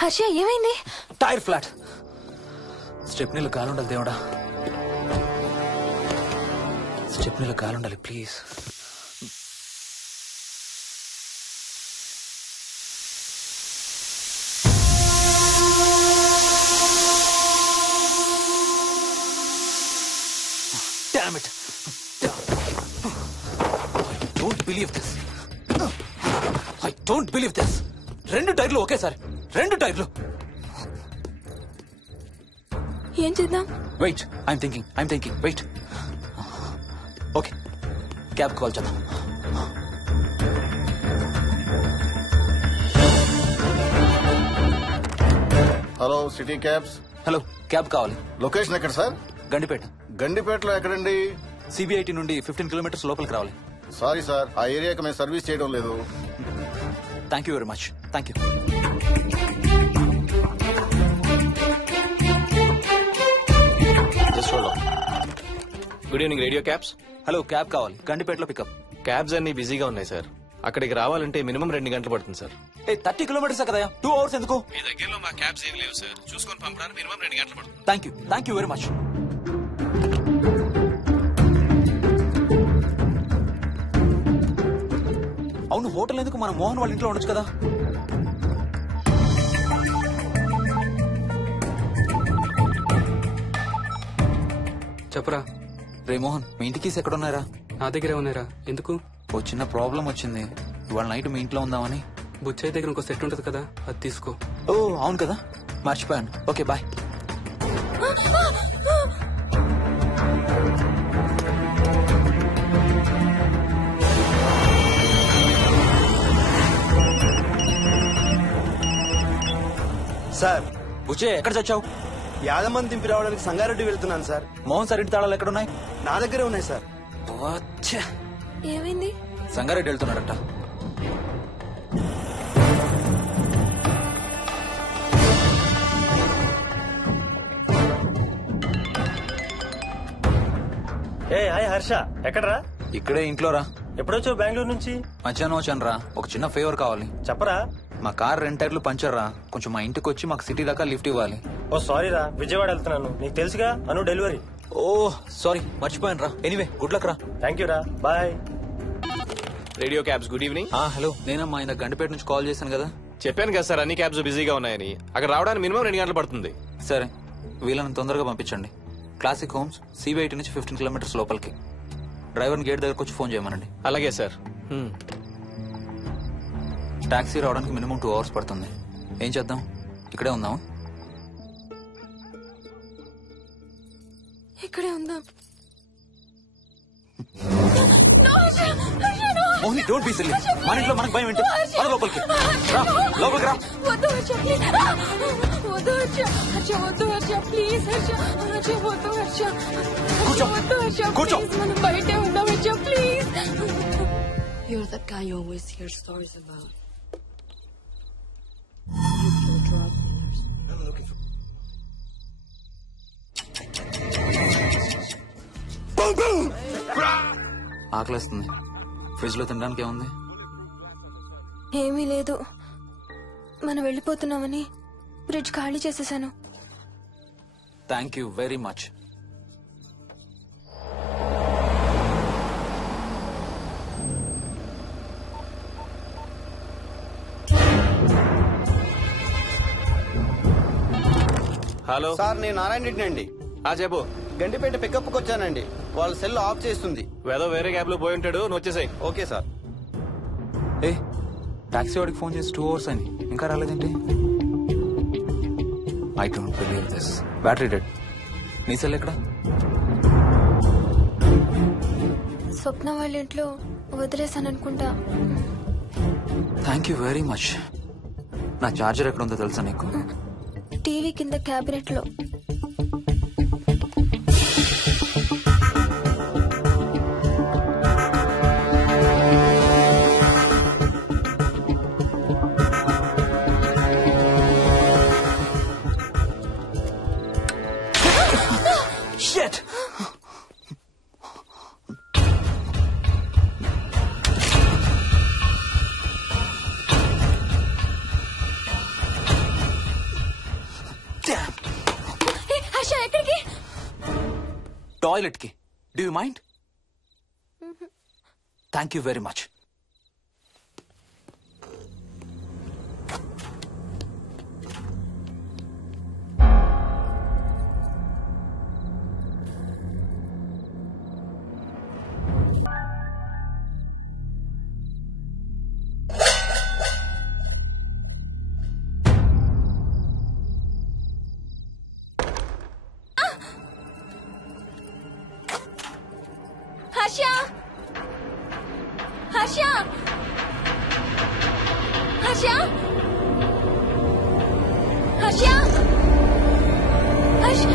హర్ష, ఏమైంది? Tyre flat. స్టెప్నీలో గాలుండాలి దేవుడా. స్టెప్నీలో గాలుండాలి please. Damn it. I don't believe this. 2 టైర్లు ఒకేసారి. 2 టైర్లు. ఏం చేద్దాం? Wait, I'm thinking. Wait. Okay, cab call చేద్దాం. Hello, city cabs. Hello, cab కావాలి. లొకేషన్ ఎక్కడ సార్? గండిపేట. గండిపేటలో ఎక్కడండి? సిబిఐటి నుండి 15 కిలోమీటర్స్ లోపలికి రావాలి. సారీ సార్, ఆ ఏరియాకి మేము సర్వీస్ చేయడం లేదు. Thank you very much. Thank you. Good evening radio cabs. Hello, cab కావాలి. గండిపేటలో పికప్. క్యాబ్స్ అన్ని బిజీగా ఉన్నాయి సార్. అక్కడికి రావాలంటే మినిమం 2 గంటలు పడుతుంది సార్. 30 కిలోమీటర్స్ కదా, 2 అవర్స్ ఎందుకు? మీ దగ్గరలో మా క్యాబ్స్ ఏం లేవు సార్. చూసుకొని పంపడానికి మినిమం 2 గంటలు పడుతుంది. Thank you very much. అవును, హోటల్ ఎందుకు? మన మోహన్ వాళ్ళ ఇంట్లో ఉండొచ్చు కదా. చెప్పరా. రే మోహన్, మీ ఇంటి కీస్ ఎక్కడ ఉన్నారా? నా దగ్గరే ఉన్నారా. ఎందుకు? ఓ చిన్న ప్రాబ్లం వచ్చింది. ఇవాళ నైట్ మీ ఇంట్లో ఉందామని. బుచ్చయ్య దగ్గర ఇంకో సెట్ ఉంటది కదా, అది తీసుకో. ఓ అవును కదా, మర్చిపోయాను. Okay bye. సార్, బుచ్చయ్య ఎక్కడ చచ్చావు? యాదమ్మని దింపి రావడానికి సంగారెడ్డి వెళ్తున్నాను సార్. మోహన్ సార్ ఇంటి తాళాలు ఎక్కడున్నాయి? నా దగ్గరే ఉన్నాయి సార్. ఏమైంది? సంగారెడ్డి వెళ్తున్నాడంట. హాయ్ హర్ష, ఎక్కడరా? ఇక్కడే ఇంట్లో రా. ఎప్పుడొచ్చావు బెంగళూరు నుంచి? మధ్యాహ్నం వచ్చాను రా. ఒక చిన్న ఫేవర్ కావాలి. చెప్పరా. మా కార్ 2 టైర్లు పంచర్ రా. కొంచెం మా ఇంటికి వచ్చి మాకు సిటీ దాకా లిఫ్ట్ ఇవ్వాలి. ఓ సారీ రా, విజయవాడ వెళ్తున్నాను. నీకు తెలుసుగా, అను డెలివరీ. ఓ సారీ, మర్చిపోయాను రా. ఎనీవే, గుడ్ లక్ రా. థ్యాంక్ యూ రా, bye. Radio cabs, good evening. Hello, నేనమ్మా ఇంత గండిపేట నుంచి కాల్ చేశాను కదా. చెప్పాను కదా సార్, అన్ని క్యాబ్స్ బిజీగా ఉన్నాయని. అక్కడ రావడానికి మినిమం 2 గంటలు పడుతుంది. సరే, వీళ్ళని తొందరగా పంపించండి. క్లాసిక్ హోమ్స్, సిబిఐటి నుంచి 15 కిలోమీటర్స్ లోపలికి. డ్రైవర్ని గేట్ దగ్గరకు వచ్చి ఫోన్ చేయమనండి. అలాగే సార్. టాక్సీ రావడానికి మినిమం 2 అవర్స్ పడుతుంది. ఏం చేద్దాం? ఇక్కడే ఉందాం. ఇక్కడే ఉందాం. Mohini, don't be silly. మన ఇంట్లో మనకు భయం ఏంటి? పద లోపలికి రా. లోపలికి రా. వద్దు హర్ష, ప్లీజ్. వద్దు హర్ష. హర్ష వద్దు హర్ష, ప్లీజ్ హర్ష. హర్ష వద్దు హర్ష. కూర్చో. వద్దు హర్ష, కూర్చో. ప్లీజ్. మనం బయటే ఉందాం Harsha, please. You're that guy you always hear stories about. ఆకలిస్తుంది. ఫ్రిడ్జ్ లో తినడానికి ఏముంది? ఏమీ లేదు. మనం వెళ్ళిపోతున్నామని ఫ్రిడ్జ్ ఖాళీ చేసేసాను. Thank you very much. Hello sir, నేను నారాయణ రెడ్డి అండి. చెప్పు. గండిపేట పికప్కి వచ్చానండి. వాళ్ళ సెల్ ఆఫ్ చేస్తుంది. వేదో వేరే క్యాబ్ లో పోయి ఉంటాడు, నువ్వు వచ్చేసాయి. Okay sir. ఏ టాక్సీ వాడికి ఫోన్ చేసి 2 hours అని ఇంకా రాలేదేంటి? I don't believe this. Battery dead. నీ సెల్ ఎక్కడ? స్వప్న వాళ్ళ ఇంట్లో వదిలేసాను అనుకుంటా. Thank you very much. నా చార్జర్ ఎక్కడ ఉందో తెలుసా నీకు? టీవీ కింద క్యాబినెట్ లో. Shit! హర్ష ఎక్కడికి? టాయిలెట్ కి. Do you mind? Thank you very much. Harsha Harsha Harsha Harsha Harsha.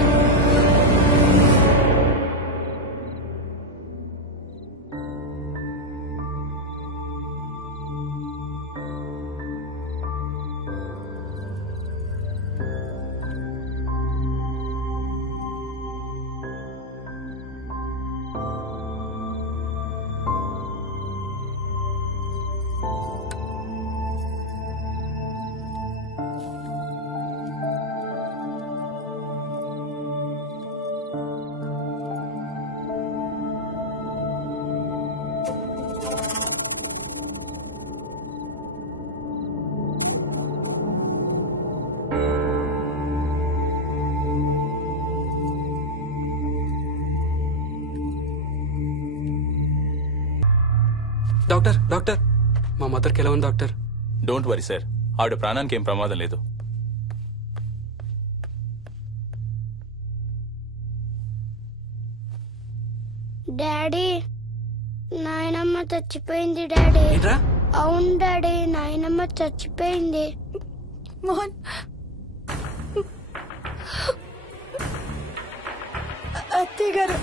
Doctor doctor, మా మదర్కి ఎలా ఉంది డాక్టర్? డోంట్ వరీ సార్, ఆవిడ ప్రాణానికి ఏం ప్రమాదం లేదు. డాడీ, నాయనమ్మ చచ్చిపోయింది డాడీ. అవును డాడీ, నాయనమ్మ చచ్చిపోయింది. మోహన్, అత్తయ్య గారు.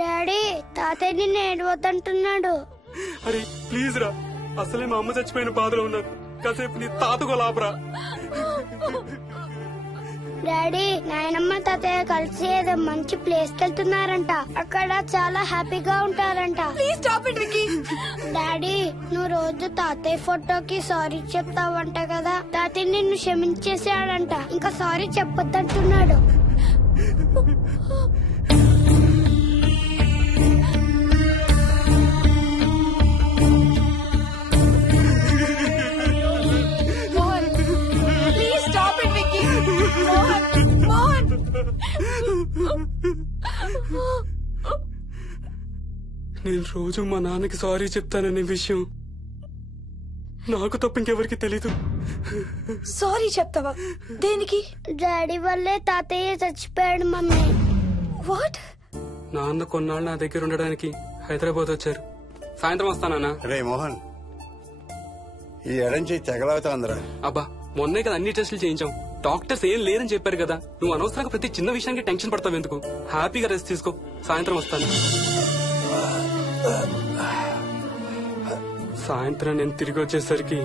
డాడీ తాతయ్య నిన్ను ఏడవద్దంటున్నాడు. అరే ప్లీజ్ రా, అసలే మా అమ్మ చచ్చిపోయిన బాధలో ఉన్నాను, కాసేపు నీ తాతకు లాభరా. డాడీ నాయనమ్మ తాతయ్య కలిసి ఏదో మంచి ప్లేస్ కి వెళ్తున్నారంట. అక్కడ చాలా హ్యాపీగా ఉంటారంట. డాడీ నువ్వు రోజు తాతయ్య ఫోటోకి సారీ చెప్తావంట కదా. తాతయ్య నిన్ను క్షమించేసాడంట, ఇంకా సారీ చెప్పొద్దంటున్నాడు. నేను రోజు మా నాన్నకి సారీ చెప్తాననే విషయం నాకు తప్ప ఇంకెవరికి తెలీదు. సారీ చెప్తావా? దేనికి? డాడీ వల్లే తాతయ్య చచ్చిపోయాడు మమ్మీ. వాట్? నాన్న కొన్నాళ్ళు నా దగ్గర ఉండడానికి హైదరాబాద్ వచ్చారు. సాయంత్రం వస్తానా? రే మోహన్, ఈ ఎడం చేయి తెగలవుతాందిరా. అబ్బా మొన్నే కదా అన్ని టెస్టులు చేయించాం, డాక్టర్స్ ఏం లేరని చెప్పారు కదా. నువ్వు అనవసరంగా ప్రతి చిన్న విషయానికి టెన్షన్ పడతావు ఎందుకు? హ్యాపీగా రెస్ట్ తీసుకో, సాయంత్రం వస్తాను. సాయంత్రం నేను తిరిగి వచ్చేసరికి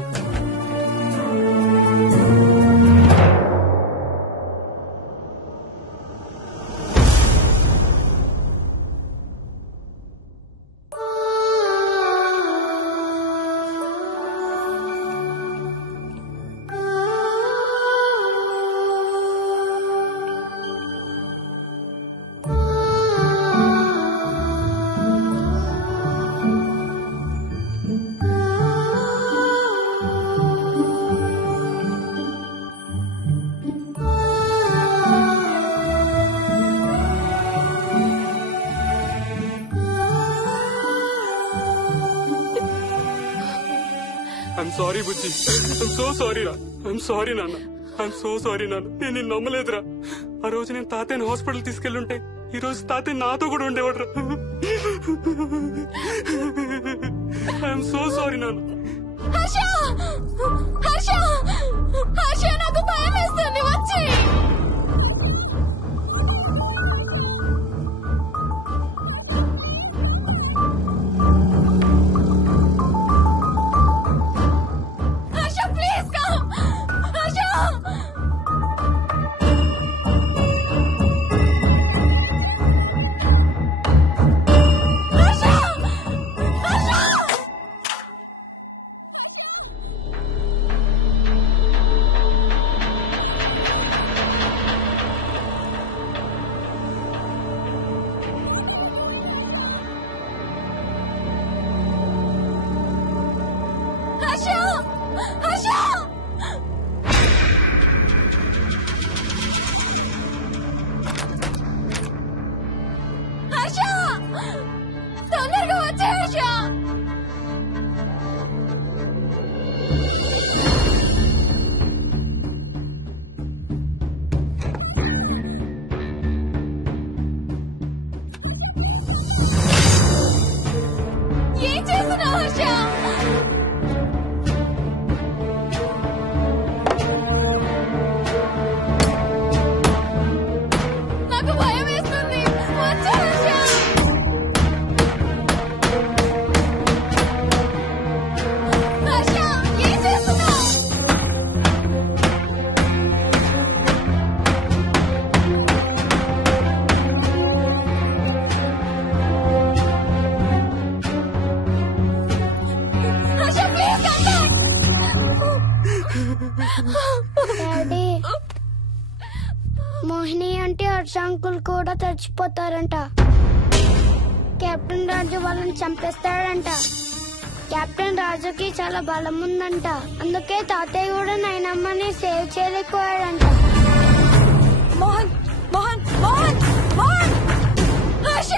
sorry Bujji, I'm so sorry రా. ఐఎమ్ సారీ నాన్న, ఐఎమ్ సో సారీ నాన్న. నేను నిన్ను నమ్మలేదురా. ఆ రోజు నేను తాతయ్యని హాస్పిటల్ తీసుకెళ్ళుంటే ఈ రోజు తాతయ్య నాతో కూడా ఉండేవాడు రా. ఐఎమ్ సో సారీ నాన్న. నాకు భయం వేస్తుంది. వచ్చి తొందరగా వచ్చే హర్ష. ఏం చేస్తున్నావు హర్ష? నాకు భయం వేస్తుంది. వచ్చే హర్ష. హర్ష ఏం చేస్తున్నావు? హర్ష ప్లీజ్ డాడీ, మోహిని అంటే హర్ష అంకుల్ కూడా చచ్చిపోతారంట. కెప్టెన్ రాజు వాళ్ళని చంపేస్తాడంట. కెప్టెన్ రాజుకి చాలా బలం ఉందంట. అందుకే తాతయ్య కూడా నాయనమ్మని సేవ్ చేయలేకపోయాడంట. మోహన్ మోహన్ మోహన్ మోహన్ హర్ష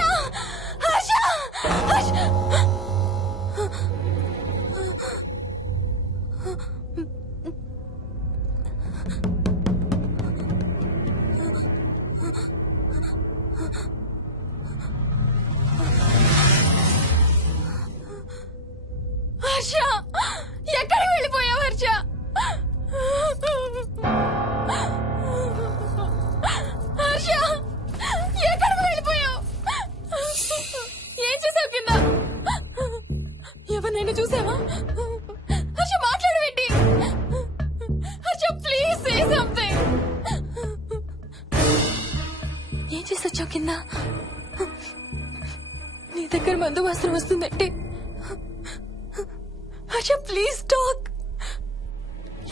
హర్ష హర్ష. హర్ష ఎక్కడికి నాన్న నీ దగ్గర మందు వాసన వస్తుందంటే హర్ష ప్లీజ్ టాక్.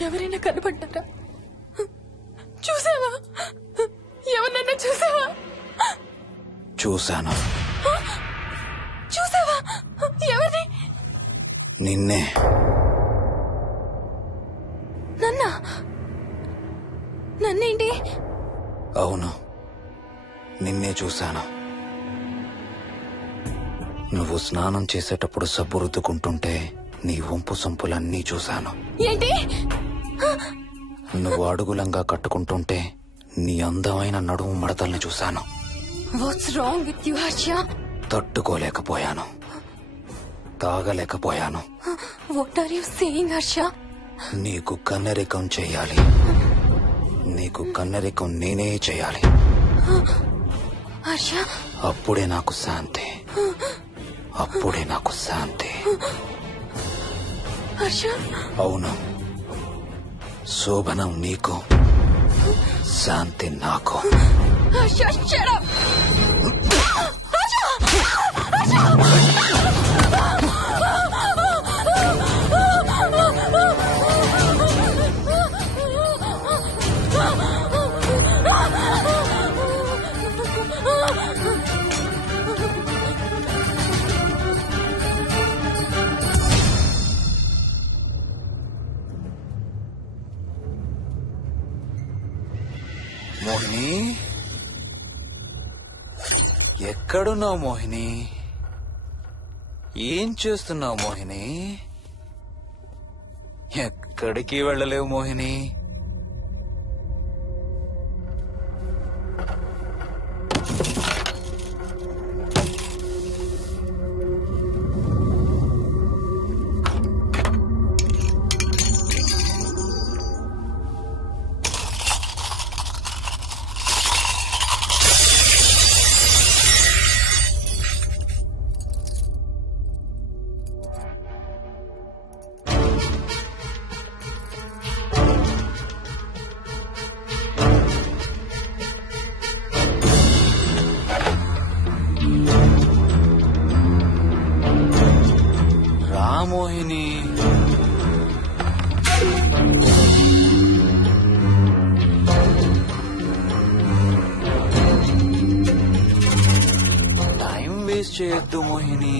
ఎవరైనా కనపడ్డారా? చూసావా? ఎవరన్నా చూసావా? చూశాను. చూసావా? ఎవరిని? నిన్నే. నన్నేంటి? అవును, నిన్నే చూశాను. నువ్వు స్నానం చేసేటప్పుడు సబ్బు రుద్దుకుంటుంటే నీ వంపు సొంపులన్నీ చూశాను. ఏంటి? నువ్వు అడుగులంగా కట్టుకుంటుంటే నీ అందమైన నడుము మడతల్ని చూశాను. What's wrong with you Harsha? తట్టుకోలేకపోయాను, తాగలేకపోయాను. What are you saying Harsha? నీకు కన్నరికం చెయ్యాలి. నీకు కన్నరికం నేనే చేయాలి. హర్ష, అప్పుడే నాకు శాంతి. అప్పుడే నాకు శాంతి. హర్ష, అవును, శోభనం నీకు, శాంతి నాకు. Harsha, shut up! మోహిని, ఎక్కడున్నావు మోహిని? ఏం చేస్తున్నావు మోహిని? ఎక్కడికి వెళ్ళలేవు మోహిని. మోహిని, టైం వేస్ట్ చేయొద్దు మోహిని.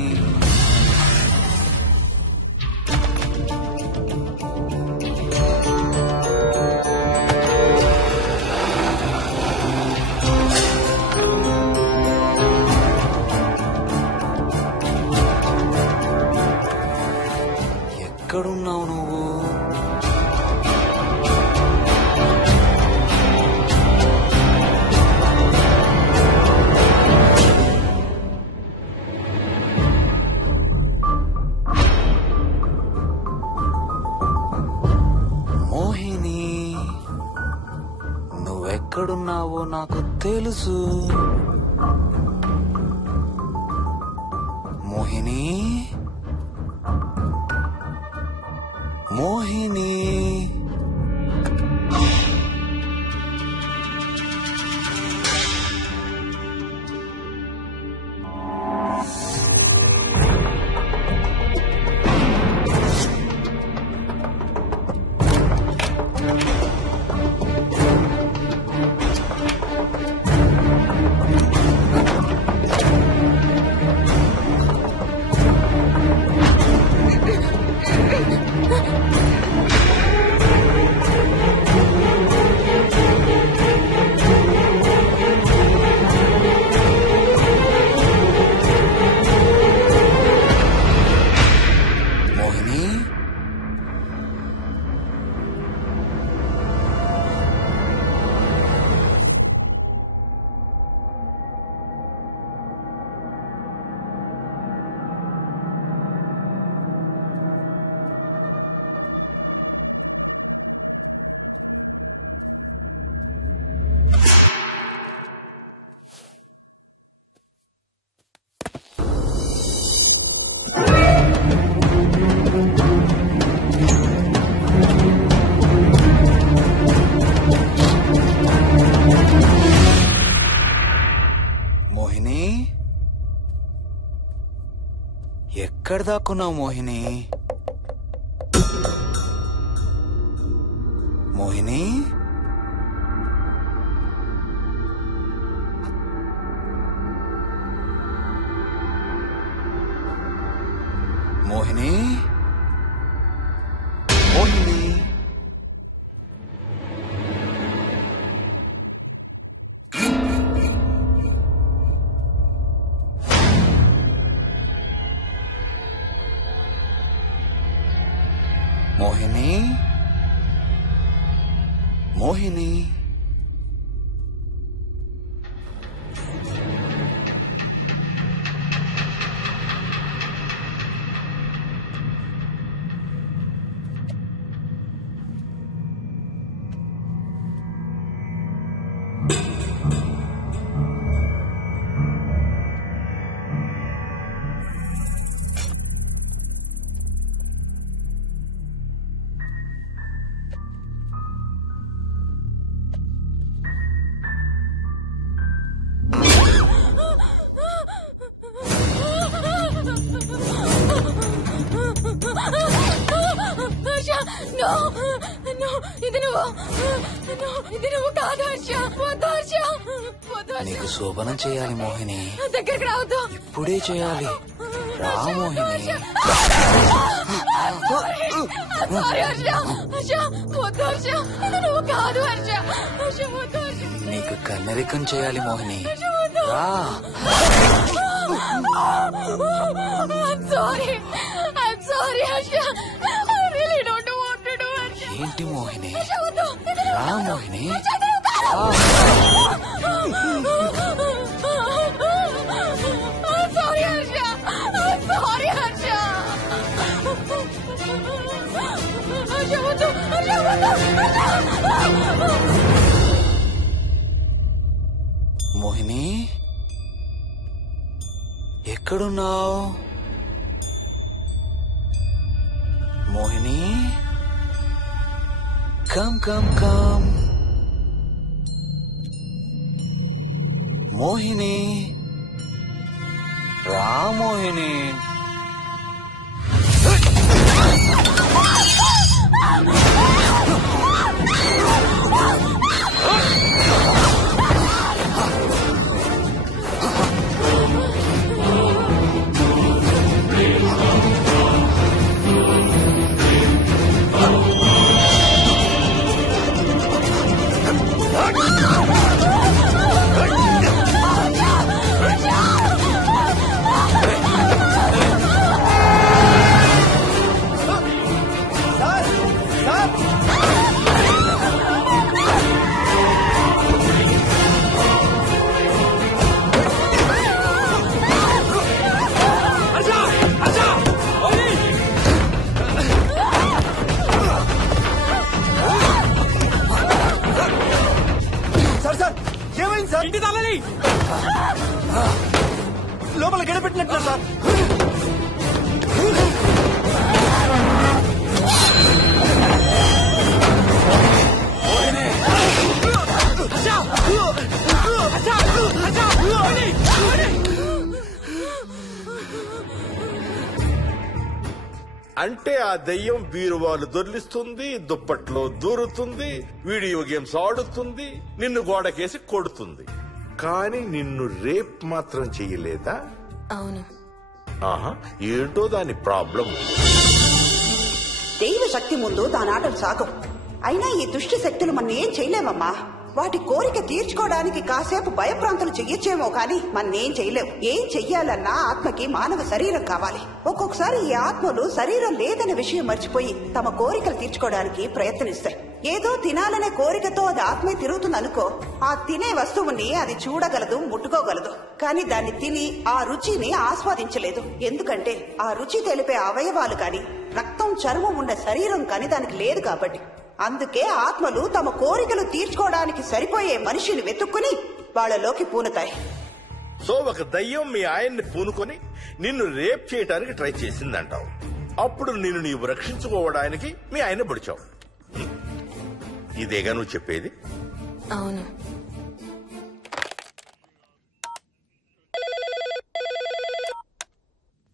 ఎక్కడున్నావు నువ్వు? మోహిని, నువ్వెక్కడున్నావో నాకు తెలుసు. మోహిని, మోహిని, ఎక్కడ దాక్కున్నావు మోహిని? మోహిని, మోహిని, మోహిని. మోహిని, మోహిని. నీకు శోభనం చేయాలి మోహిని. దగ్గరికి రావద్దు. ఇప్పుడే చేయాలి. రా మోహిని. నీకు కన్నరికం చేయాలి మోహిని. రా. ఏంటి మోహిని? రా మోహిని. మోహిని, ఎక్కడున్నావు Mohini? Come come come Mohini. రా మోహిని. లోపల గడపెట్టినట్టు సార్. అంటే ఆ దెయ్యం బీరువాలు దొర్లిస్తుంది, దుప్పట్లో దూరుతుంది, వీడియో గేమ్స్ ఆడుతుంది, నిన్ను గోడకేసి కొడుతుంది. కానీ నిన్ను రేప్ మాత్రం చెయ్యలేదా? అవును. ఆహా, ఏంటో దాని ప్రాబ్లం. దైవ శక్తి ముందు దానాటలు సాగం. అయినా ఈ దుష్ట శక్తులు మన ఏం చేయలేమమ్మా. వాటి కోరిక తీర్చుకోవడానికి కాసేపు భయప్రాంతులు చెయ్యొచ్చేమో కానీ మన్నేం చేయలేవు. ఏం చెయ్యాలన్నా ఆత్మకి మానవ శరీరం కావాలి. ఒక్కొక్కసారి ఈ ఆత్మలు శరీరం లేదనే విషయం మర్చిపోయి తమ కోరికలు తీర్చుకోవడానికి ప్రయత్నిస్తాయి. ఏదో తినాలనే కోరికతో అది ఆత్మే తిరుగుతుందనుకో, ఆ తినే వస్తువుని అది చూడగలదు, ముట్టుకోగలదు. కానీ దాన్ని తిని ఆ రుచిని ఆస్వాదించలేదు. ఎందుకంటే ఆ రుచి తెలిపే అవయవాలు కాని, రక్తం చర్మం ఉన్న శరీరం కాని దానికి లేదు కాబట్టి. అందుకే ఆత్మలు తమ కోరికలు తీర్చుకోవడానికి సరిపోయే మనిషిని వెతుక్కుని వాళ్ళలోకి పూనుతాయి. సో ఒక దయ్యం మీ ఆయన్ని పూనుకొని నిన్ను రేప్ చేయడానికి ట్రై చేసిందంటావు. అప్పుడు నిన్ను నీవు రక్షించుకోవడానికి మీ ఆయన పొడిచావు. ఇదేగా నువ్వు చెప్పేది? అవును.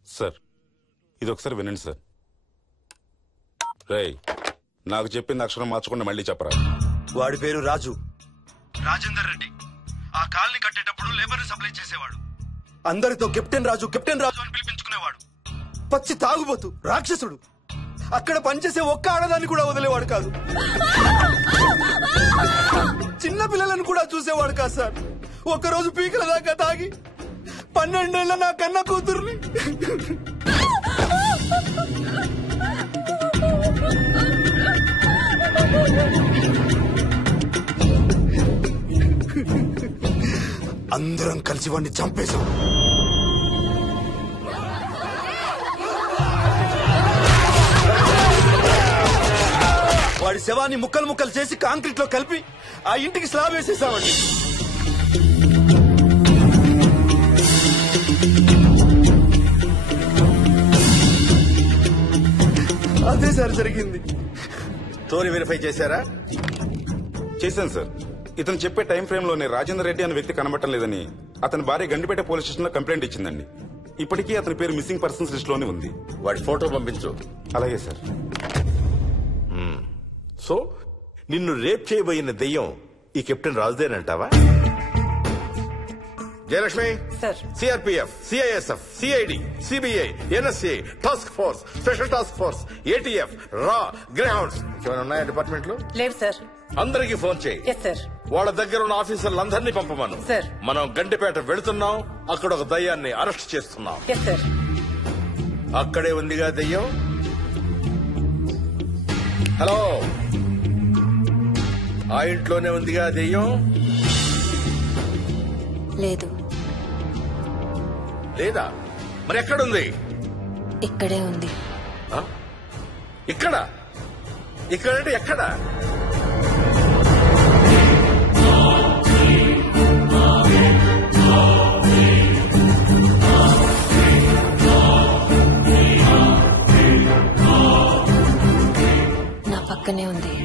సార్, ఇది ఒకసారి వినండి సార్. రేయ్, నాకు చెప్పింది అక్షరం మార్చకుండా మళ్ళీ చెప్పరా. వాడి పేరు రాజు, రాజేందర్ రెడ్డి. ఆ కాలనీ కట్టేటప్పుడు లేబర్ సప్లై చేసేవాడు. అందరితో కెప్టెన్ రాజు కెప్టెన్ రాజు అని పిలిపించుకునేవాడు. పచ్చి తాగుబోతు, రాక్షసుడు. అక్కడ పనిచేసే ఒక్క ఆడదాన్ని కూడా వదిలేవాడు కాదు. చిన్న పిల్లలను కూడా చూసేవాడు కాదు సార్. ఒక్కరోజు పీకల దాకా తాగి 12 ఏళ్ల నా కన్న కూతుర్ని అందరం కలిసి వాడిని చంపేశాం. వాడి శవాన్ని ముక్కలు ముక్కలు చేసి కాంక్రీట్ లో కలిపి ఆ ఇంటికి స్లాబ్ వేసేసామండి. అదే సార్ జరిగింది. స్టోరీ వెరిఫై చేశారా? చేశాను సార్. ఇతను చెప్పే టైం ఫ్రేమ్ లోనే రాజేందర్ రెడ్డి అనే వ్యక్తి కనబడటం లేదని అతని భార్య గండిపేట పోలీస్ స్టేషన్ లో కంప్లైంట్ ఇచ్చిందండి. ఇప్పటికీ అతని పేరు మిస్సింగ్ పర్సన్స్ లిస్ట్ లోనే ఉంది. వాడి ఫోటో పంపించు. అలాగే సార్. సో నిన్ను రేప్ చేయబోయిన దెయ్యం ఈ కెప్టెన్ రాజుదేనంటావా? Jayalakshmi, CRPF, CISF, CID, CBI, NSA, task force, special task force, ATF, రా, గ్రేహౌండ్స్ ఏమైనా ఉన్నాయా డిపార్ట్మెంట్ లో? లేదు సార్. అందరికీ ఫోన్ చేయి. వాళ్ళ దగ్గర ఉన్న ఆఫీసర్లందరినీ పంపమను. మనం గండిపేట వెళుతున్నాం. అక్కడ ఒక దయ్యాన్ని అరెస్ట్ చేస్తున్నాం. అక్కడే ఉందిగా దయ్యం. హలో, ఆ ఇంట్లోనే ఉందిగా దెయ్యం? లేదు. లేదా? మరి ఎక్కడుంది? ఇక్కడే ఉంది. ఇక్కడ? ఇక్కడంటే ఎక్కడ? నా పక్కనే ఉంది.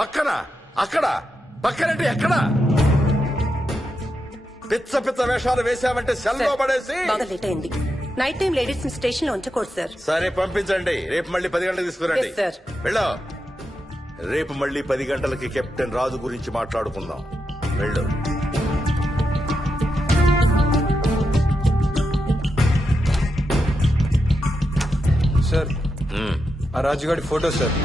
పక్కన? అక్కడ? పక్కనంటే ఎక్కడ? పిచ్చ పిచ్చ వేషాలు వేశామంటే సెల్లో పడేసి. బాగా లేట్ అయింది. నైట్ టైం లేడీస్ స్టేషన్ లో ఉంచకూడదు సార్. సరే పంపించండి. రేపు మళ్ళీ 10 గంటలకు తీసుకురండి. వెళ్ళు. రేపు మళ్ళీ 10 గంటలకి కెప్టెన్ రాజు గురించి మాట్లాడుకుందాం. వెళ్ళు. సార్, ఆ రాజుగాడి ఫోటో సార్.